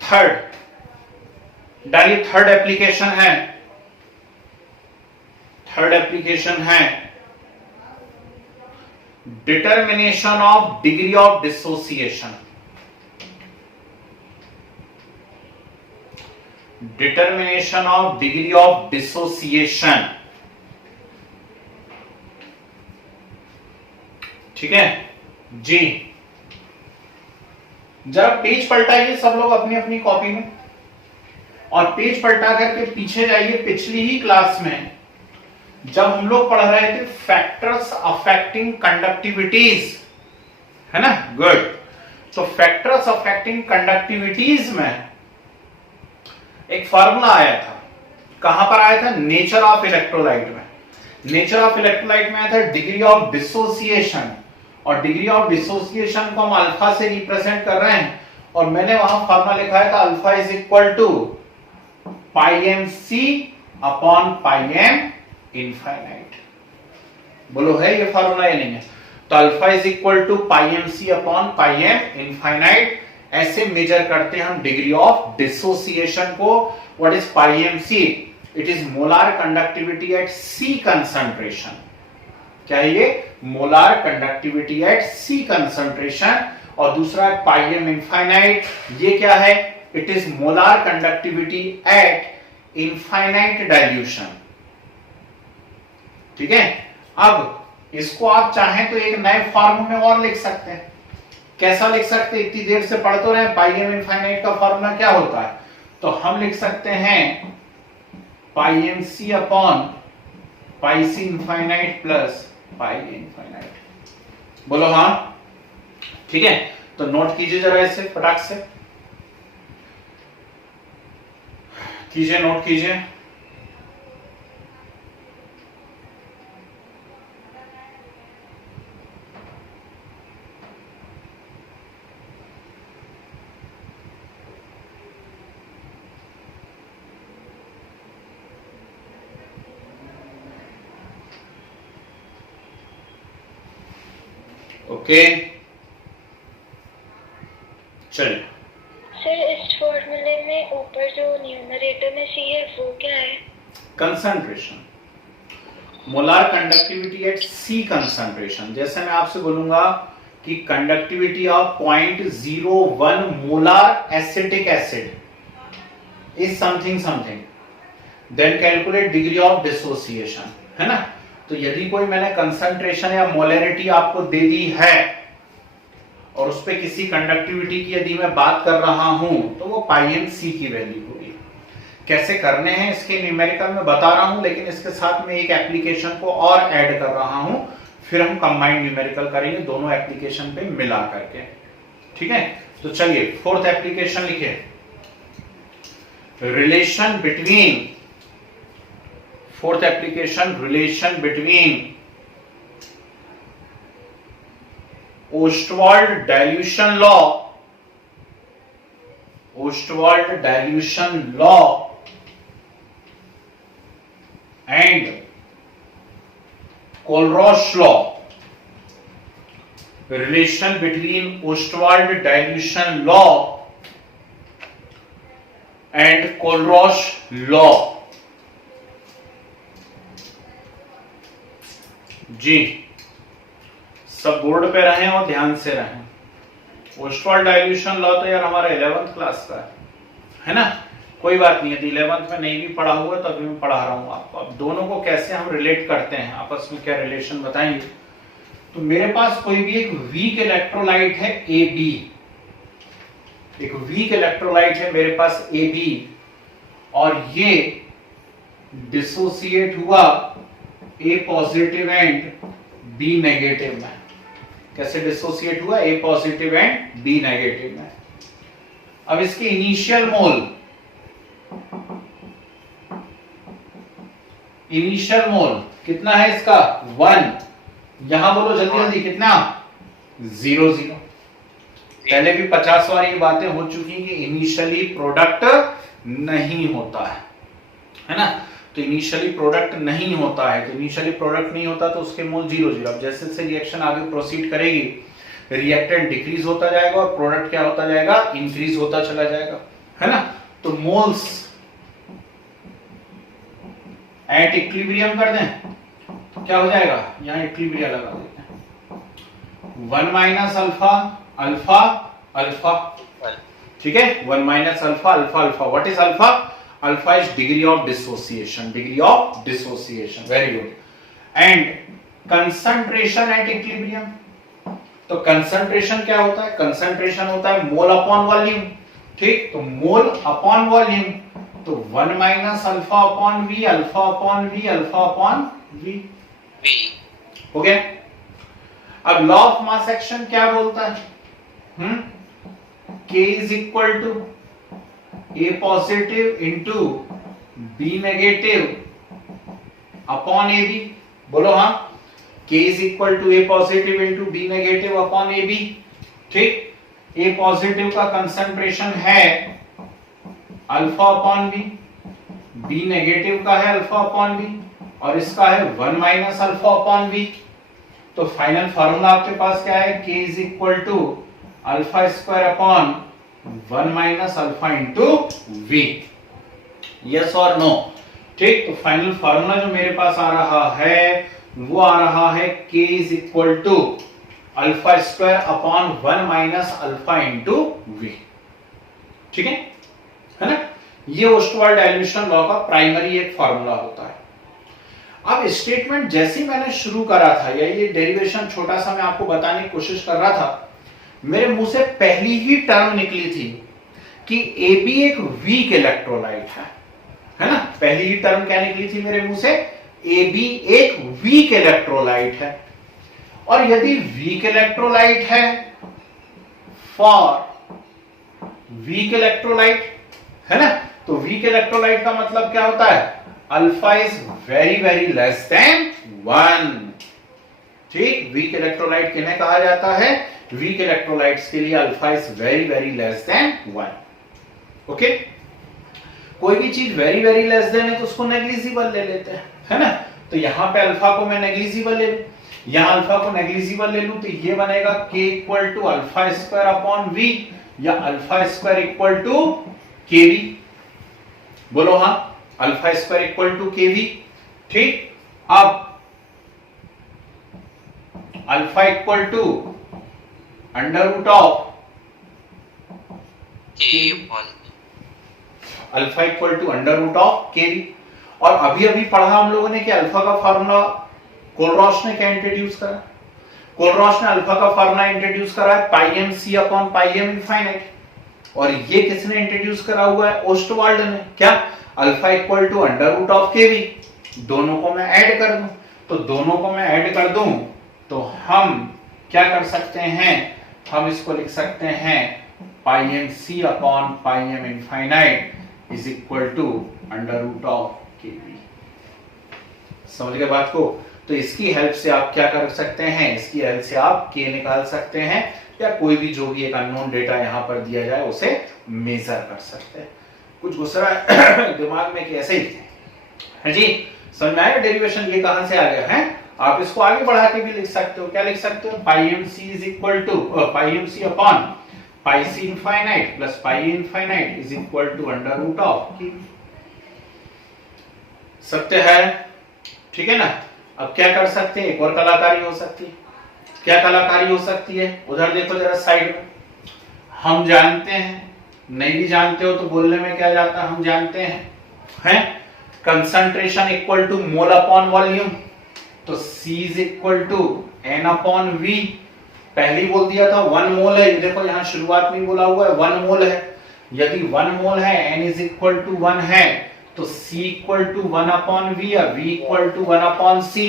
थर्ड डालिए, थर्ड एप्लीकेशन है determination of degree of dissociation. Determination of degree of dissociation, ठीक है जी। जरा पेज पलटाइए सब लोग अपनी अपनी कॉपी में, और पेज पलटा करके पीछे जाइए। पिछली ही क्लास में जब हम लोग पढ़ रहे थे फैक्टर्स अफेक्टिंग कंडक्टिविटीज, है ना, गुड। तो फैक्टर्स अफेक्टिंग कंडक्टिविटीज में एक फार्मूला आया था। कहां पर आया था? नेचर ऑफ इलेक्ट्रोलाइट में। नेचर ऑफ इलेक्ट्रोलाइट में आया था डिग्री ऑफ डिसोसिएशन, और डिग्री ऑफ डिसोसिएशन को हम अल्फा से रिप्रेजेंट कर रहे हैं, और मैंने वहां फार्मूला लिखा है था alpha is equal to pi m c upon pi M infinite. बोलो है ये फार्मूला या नहीं है? तो alpha is equal to pi m c upon pi M infinite, ऐसे मेजर करते हैं हम डिग्री ऑफ डिसोसिएशन को। What is pi m c? It is molar conductivity at c concentration. क्या है ये? Molar conductivity at c concentration. और दूसरा है पाई एम इनफाइनाइट, ये क्या है? It is molar conductivity at infinite dilution. ठीक है, अब इसको आप चाहें तो एक नए फॉर्म में और लिख सकते हैं। कैसा लिख सकते हैं? इतनी देर से पढ़ तो रहे, पाई एम इनफाइनाइट का फॉर्मूला क्या होता है? तो हम लिख सकते हैं pi m c upon pi c infinite plus pi infinite. बोलो हाँ, ठीक है। तो नोट कीजिए जरा इसे फटाक से, कीजिए, नोट कीजिए। ओके, चलिए। सर इस फॉर्मूले में ऊपर जो न्यूमरेटर में सी है वो क्या है? Concentration, molar conductivity at c concentration. जैसे मैं आपसे बोलूंगा कि conductivity of 0.01 molar acetic acid is something something, then calculate degree of dissociation, है ना। तो यदि कोई मैंने कंसंट्रेशन या मोलैरिटी आपको दे दी है और उस पर किसी कंडक्टिविटी की यदि मैं बात कर रहा हूं तो वो पाई सी की वैल्यू होगी। कैसे करने हैं इसके न्यूमेरिकल में बता रहा हूं, लेकिन इसके साथ में एक एप्लीकेशन को और ऐड कर रहा हूं, फिर हम कंबाइंड न्यूमेरिकल करेंगे दोनों एप्लीकेशन पे मिला करके, ठीक है। तो चलिए फोर्थ एप्लीकेशन लिखे, relation between, fourth application relation between Ostwald dilution law, Ostwald dilution law and Kohlrausch law, relation between Ostwald dilution law and Kohlrausch law। जी सब बोर्ड पे रहें और ध्यान से रहें। ओस्टवाल्ड डाइल्यूशन लॉ तो यार हमारा 11th क्लास का है ना, कोई बात नहीं, यदि 11th में नहीं भी पढ़ा हुआ तो अभी मैं पढ़ा रहा हूं आपको। अब दोनों को कैसे हम रिलेट करते हैं आपस में, क्या रिलेशन बताएंगे। तो मेरे पास कोई भी एक वीक इलेक्ट्रोलाइट है AB, एक वीक इलेक्ट्रोलाइट है मेरे पास AB, और ये डिसोसिएट हुआ A positive and B negative में। कैसे डिसोसिएट हुआ? A positive and B negative में। अब इसके इनिशियल मोल, इनिशियल मोल कितना है इसका? 1। यहां बोलो जल्दी जल्दी कितना? 0 0। पहले भी 50 बार ये बातें हो चुकी कि इनिशियली प्रोडक्ट नहीं होता है ना। तो इनिशियली प्रोडक्ट नहीं होता है, तो इनिशियली प्रोडक्ट नहीं होता तो उसके मोल 0 0। अब जैसे जैसे रिएक्शन आगे प्रोसीड करेगी, रिएक्टेंट डिक्रीज होता जाएगा और प्रोडक्ट क्या होता जाएगा? इंक्रीज होता चला जाएगा, है ना। तो मोल्स एट इक्विलिब्रियम कर दें तो क्या हो जाएगा? यहां इक्विलिब्रियम लगा देते हैं, 1 माइनस अल्फा अल्फा अल्फा, ठीक है। 1 minus alpha alpha alpha. What is alpha? Alpha is degree of dissociation, degree of dissociation, very good. And concentration at equilibrium, तो कंसंट्रेशन क्या होता है? कंसंट्रेशन होता है मोल अपॉन वॉल्यूम, ठीक। तो मोल अपॉन वॉल्यूम, तो 1 minus alpha upon V, alpha upon V, alpha upon V, हो गया। अब लॉ ऑफ मास एक्शन क्या बोलता है? K is equal to A positive into B negative upon AB। बोलो हाँ, K is equal to A positive into B negative upon AB, ठीक। A पॉजिटिव का कंसंट्रेशन है alpha upon B, B negative का है अल्फा अपॉन B, और इसका है 1 माइनस अल्फा अपॉन B। तो फाइनल फार्मूला आपके पास क्या है? K is equal to alpha square upon 1 minus alpha into V। Yes और नो? ठीक। तो फाइनल फार्मूला जो मेरे पास आ रहा है वो आ रहा है K is equal to alpha square upon 1 minus alpha into V, ठीक है ना। ये ओस्टवाल्ड डाइल्यूशन लॉ का प्राइमरी एक फार्मूला होता है। अब स्टेटमेंट जैसे मैंने शुरू करा था, या ये डेरिवेशन छोटा सा मैं आपको बताने की कोशिश कर रहा था, मेरे मुंह से पहली ही टर्म निकली थी कि AB एक वीक इलेक्ट्रोलाइट है ना। पहली ही टर्म क्या निकली थी मेरे मुंह से? AB एक वीक इलेक्ट्रोलाइट है। और यदि वीक इलेक्ट्रोलाइट है, फॉर वीक इलेक्ट्रोलाइट, है ना, तो वीक इलेक्ट्रोलाइट का मतलब क्या होता है? Alpha is very very less than 1, ठीक। वीक इलेक्ट्रोलाइट किन्हें कहा जाता है? वीक इलेक्ट्रोलाइट्स के लिए alpha is very very less than 1, okay. कोई भी चीज वेरी वेरी लेस देन है तो उसको नेग्लिजिबल ले लेते हैं, है ना। तो यहां पे अल्फा को मैं नेग्लिजिबल ले लूं। यहाँ अल्फा को नेग्लिजिबल ले लूं तो ये बनेगा k equal to alpha square upon v या alpha square equal to kv। बोलो हाँ, alpha square equal to kv। ठीक, अब alpha equal to under root of alpha equal to under root of kv। और अभी अभी पढ़ा हम लोगों ने कि अल्फा का फार्मूला कोलरॉश ने क्या इंट्रोड्यूस करा? कोलरॉश ने अल्फा का फार्मूला इंट्रोड्यूस करा है pi m c upon pi M infinite. और ये किसने इंट्रोड्यूस करा हुआ है? ओस्टवाल्ड ने। क्या? Alpha equal to under root of KV. दोनों को मैं ऐड कर दूं, तो दोनों को मैं ऐड कर दूं तो हम क्या कर सकते हैं? हम इसको लिख सकते हैं pi m c upon pi M infinite is equal to under root of KV. समझ गए बात को? तो इसकी हेल्प से आप क्या कर सकते हैं? इसकी हेल्प से आप के निकाल सकते हैं या कोई भी जो भी एक अननोन डेटा यहां पर दिया जाए उसे मेजर कर सकते हैं। कुछ घुस रहा है दिमाग में कि ऐसे ही है जी? समझ में आया डेरिवेशन ये कहां से आ गया है? आप इसको आगे बढ़ा के भी लिख सकते हो। क्या लिख सकते हो? Pi m c is equal to pi m c upon pi c infinite plus pi infinite is equal to under root of K. सत्य है, ठीक है ना? अब क्या कर सकते हैं? एक और कलाकारी हो सकती है। क्या कलाकारी हो सकती है? उधर देखो जरा साइड में। हम जानते हैं, नहीं भी जानते हो तो बोलने में क्या जाता है, हम जानते हैं concentration equal to mole upon volume. तो C is equal to N upon V। पहले बोल दिया था 1 मोल है, देखो यहां शुरुआत में बोला हुआ है 1 मोल है। यदि 1 मोल है, N इज इक्वल टू 1 है, तो C equal to 1 upon V या V equal to 1 upon C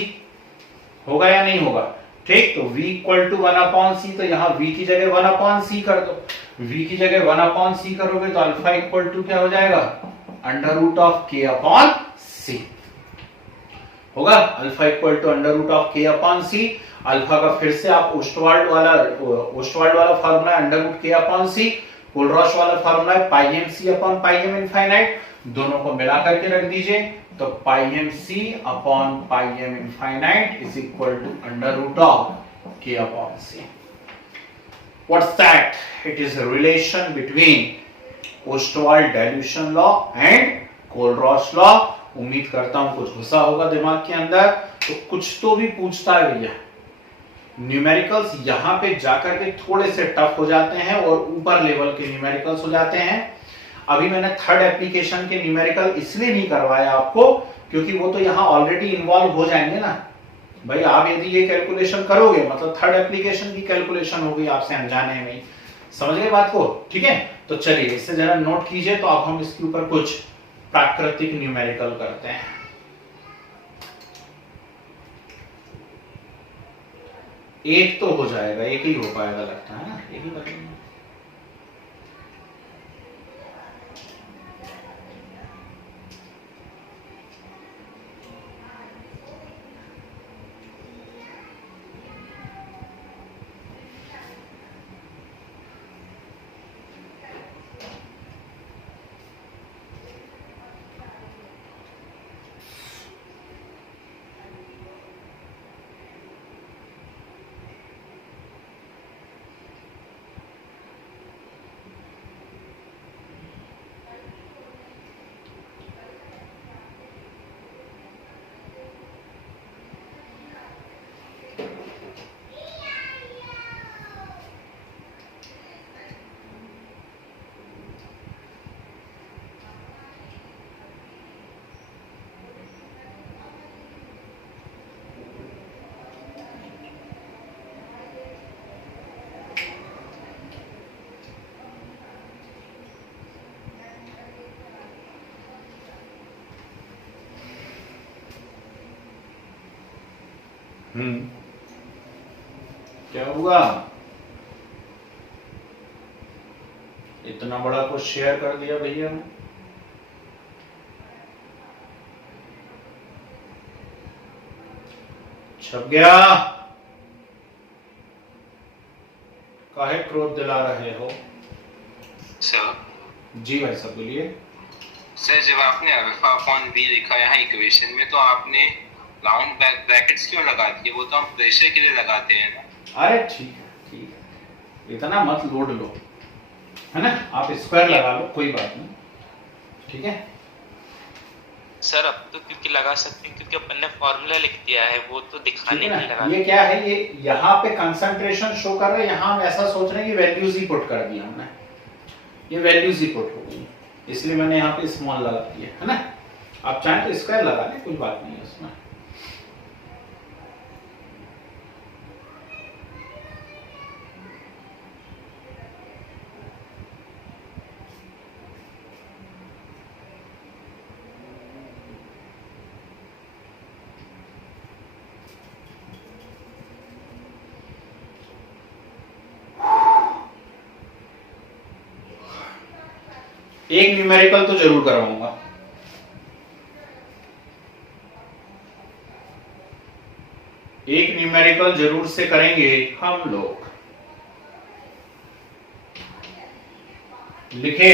होगा या नहीं होगा? ठीक, तो V equal to 1 upon C, तो यहाँ V की जगह 1 अपॉन C कर दो। V की जगह 1 अपॉन C करोगे तो अल्फा इक्वल टू क्या हो जाएगा? Under root of K upon C होगा। Alpha equal to under root of K upon C। Alpha का फिर से आप ओस्टवाल्ड वाला formula under root K upon C। Kohlrausch वाला फार्मूला है pi m c upon pi M infinite. दोनों को मिला करके रख दीजिए तो pi m c upon pi M infinite is equal to under root of K upon C। What's that? It is a relation between Ostwald dilution law and Kohlrausch law। उम्मीद करता हूं कुछ घुसा होगा दिमाग के अंदर। तो कुछ तो भी पूछता है भैया। न्यूमेरिकल्स यहां पे जाकर के थोड़े से टफ हो जाते हैं और ऊपर लेवल के न्यूमेरिकल्स हो जाते हैं। अभी मैंने थर्ड एप्लीकेशन के न्यूमेरिकल इसलिए नहीं करवाया आपको क्योंकि वो तो यहां ऑलरेडी इन्वॉल्व हो जाएंगे ना भाई। आप यदि ये कैलकुलेशन करोगे मतलब थर्ड एप्लीकेशन की कैलकुलेशन होगी आपसे अनजाने में। समझ गए बात को? ठीक है, तो चलिए इससे जरा नोट कीजिए। तो अब हम इसके ऊपर कुछ प्राकृतिक न्यूमेरिकल करते हैं। एक तो हो जाएगा, एक ही हो पाएगा लगता है ना, एक ही करेंगे। क्या हुआ? इतना बड़ा कुछ शेयर कर दिया भैया ने। छप गया। काहे क्रोध दिला रहे हो? सर जी भाई साहब बोलिए। सर जब आपने अल्फा अपॉन बी लिखा यहाँ इक्वेशन में तो आपने राउंड ब्रैकेट्स क्यों लगाती है? वो तो हम प्रेशर के लिए लगाते हैं ना। अरे ठीक है, इतना मत लोड लो, है ना, आप स्क्वायर लगा लो, कोई बात नहीं, ठीक है। सर अब तो क्योंकि लगा सकते हैं, क्योंकि अपन ने फॉर्मूला लिख दिया है, वो तो दिखाने ठीक के है लिए लगा ना, ये क्या है, ये यहाँ पे कंसंट्रेशन शो कर रहे हैं, यहाँ हम ऐसा सोच रहे हैं कि वैल्यूज ही पुट कर दिया हमने, ये वैल्यूज ही पुट हो गई, इसलिए मैंने यहाँ पे स्मॉल लगा दिया, है ना। आप चाहें तो स्क्वायर लगा लें, कोई बात नहीं है उसमें। एक न्यूमेरिकल तो जरूर करवाऊंगा, एक न्यूमेरिकल जरूर से करेंगे हम लोग। लिखे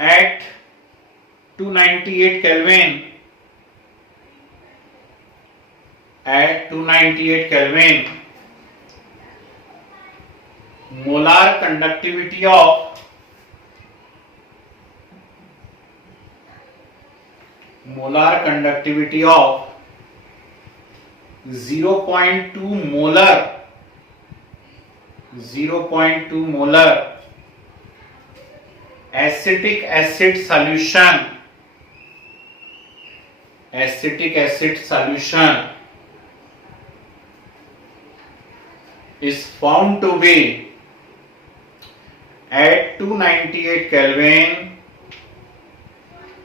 eight 298 kelvin, at 298 Kelvin, molar conductivity of molar conductivity of 0.2 molar 0.2 molar acetic acid solution is found to be at 298 Kelvin,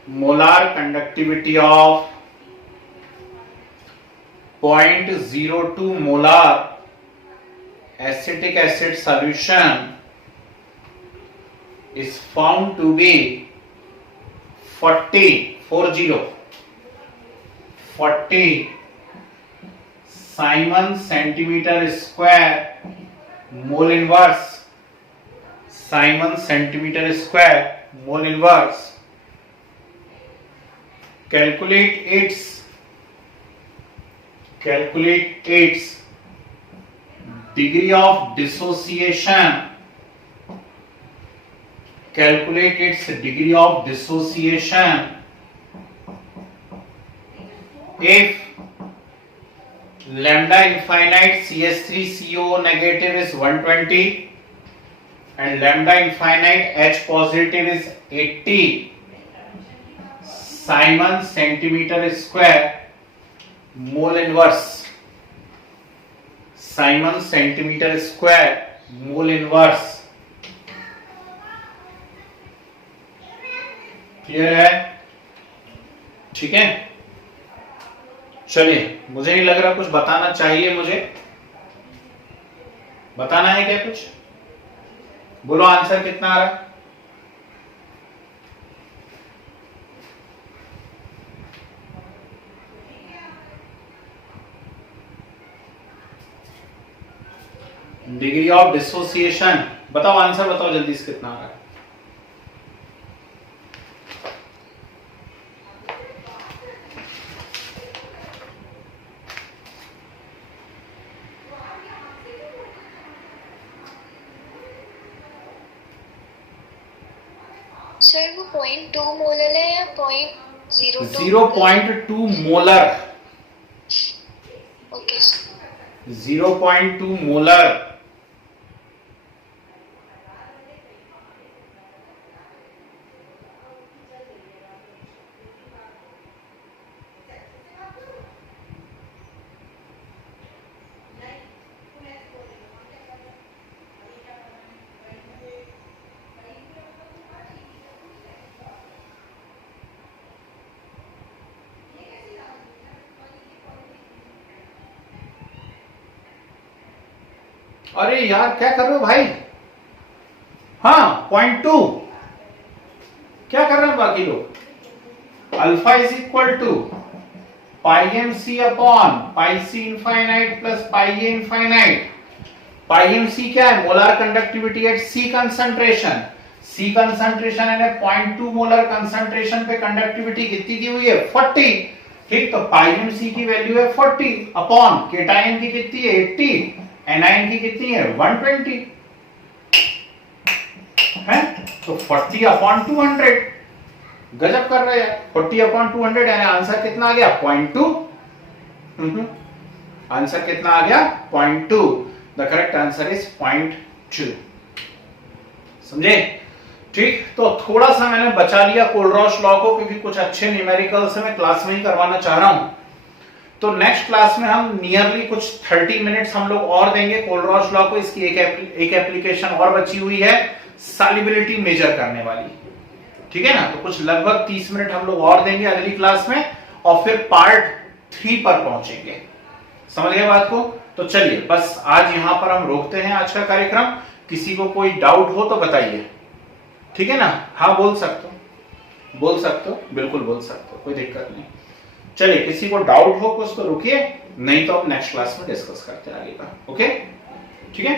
molar conductivity of 0.02 molar acetic acid solution is found to be 40 Simon centimeter square mole inverse. Simon centimeter square mole inverse. Calculate its degree of dissociation. Calculate its degree of dissociation if lambda infinite CH3CO negative is 120 and lambda infinite H positive is 80 Simon centimeter square mole inverse. Simon centimeter square mole inverse. Clear है? ठीक है, चलिए, मुझे नहीं लग रहा कुछ बताना चाहिए, मुझे बताना है क्या कुछ? बोलो आंसर कितना आ रहा है? डिग्री ऑफ डिसोसिएशन बताओ, आंसर बताओ जल्दी से, कितना आ रहा है? सर वो 0.2 मोलर है या 0.02? 0.2 मोलर. Okay sir. 0.2 मोलर. अरे यार क्या कर रहे हो भाई? हाँ 0.2 क्या कर रहे हैं बाकी लोग? Alpha is equal to pi m c upon pi c infinite plus pi a infinite. Pi m c क्या है? Molar conductivity at c concentration. C concentration यानी 0.2 मोलर कंसंट्रेशन पे कंडक्टिविटी कितनी दी हुई है 40, ठीक। तो पाइरियम सी की वैल्यू है 40 अपॉन केटायन की कितनी है 80, एनायन की कितनी है 120 है। तो 40 अपॉन 200, गजब कर रहे हैं। 40 अपॉन 200 यानी आंसर कितना आ गया 0.2। आंसर कितना आ गया 0.2। The correct answer is 0.2। समझे, ठीक। तो थोड़ा सा मैंने बचा लिया कोलरॉश लॉ को, क्योंकि कुछ अच्छे न्यूमेरिकल्स मैं क्लास में ही करवाना चाह रहा हूं। तो नेक्स्ट क्लास में हम नियरली कुछ 30 मिनट्स हम लोग और देंगे कोलरॉश लॉ को। इसकी एक एप्लीकेशन और बची हुई है सॉल्युबिलिटी मेजर करने वाली, ठीक है ना। तो कुछ लगभग 30 मिनट हम लोग और देंगे अगली क्लास में, और फिर पार्ट 3 पर पहुंचेंगे। समझ गए बात को। तो चलिए बस आज यहां पर हम रोकते हैं आज का कार्यक्रम। किसी को कोई डाउट हो तो बताइए, ठीक है ना। हाँ बोल सकते हो, बिल्कुल बोल सकते हो, कोई दिक्कत नहीं। चलिए किसी को डाउट हो कुछ तो रुकिए, नहीं तो हम नेक्स्ट क्लास में डिस्कस करते हैं आगे का। ओके, ठीक है।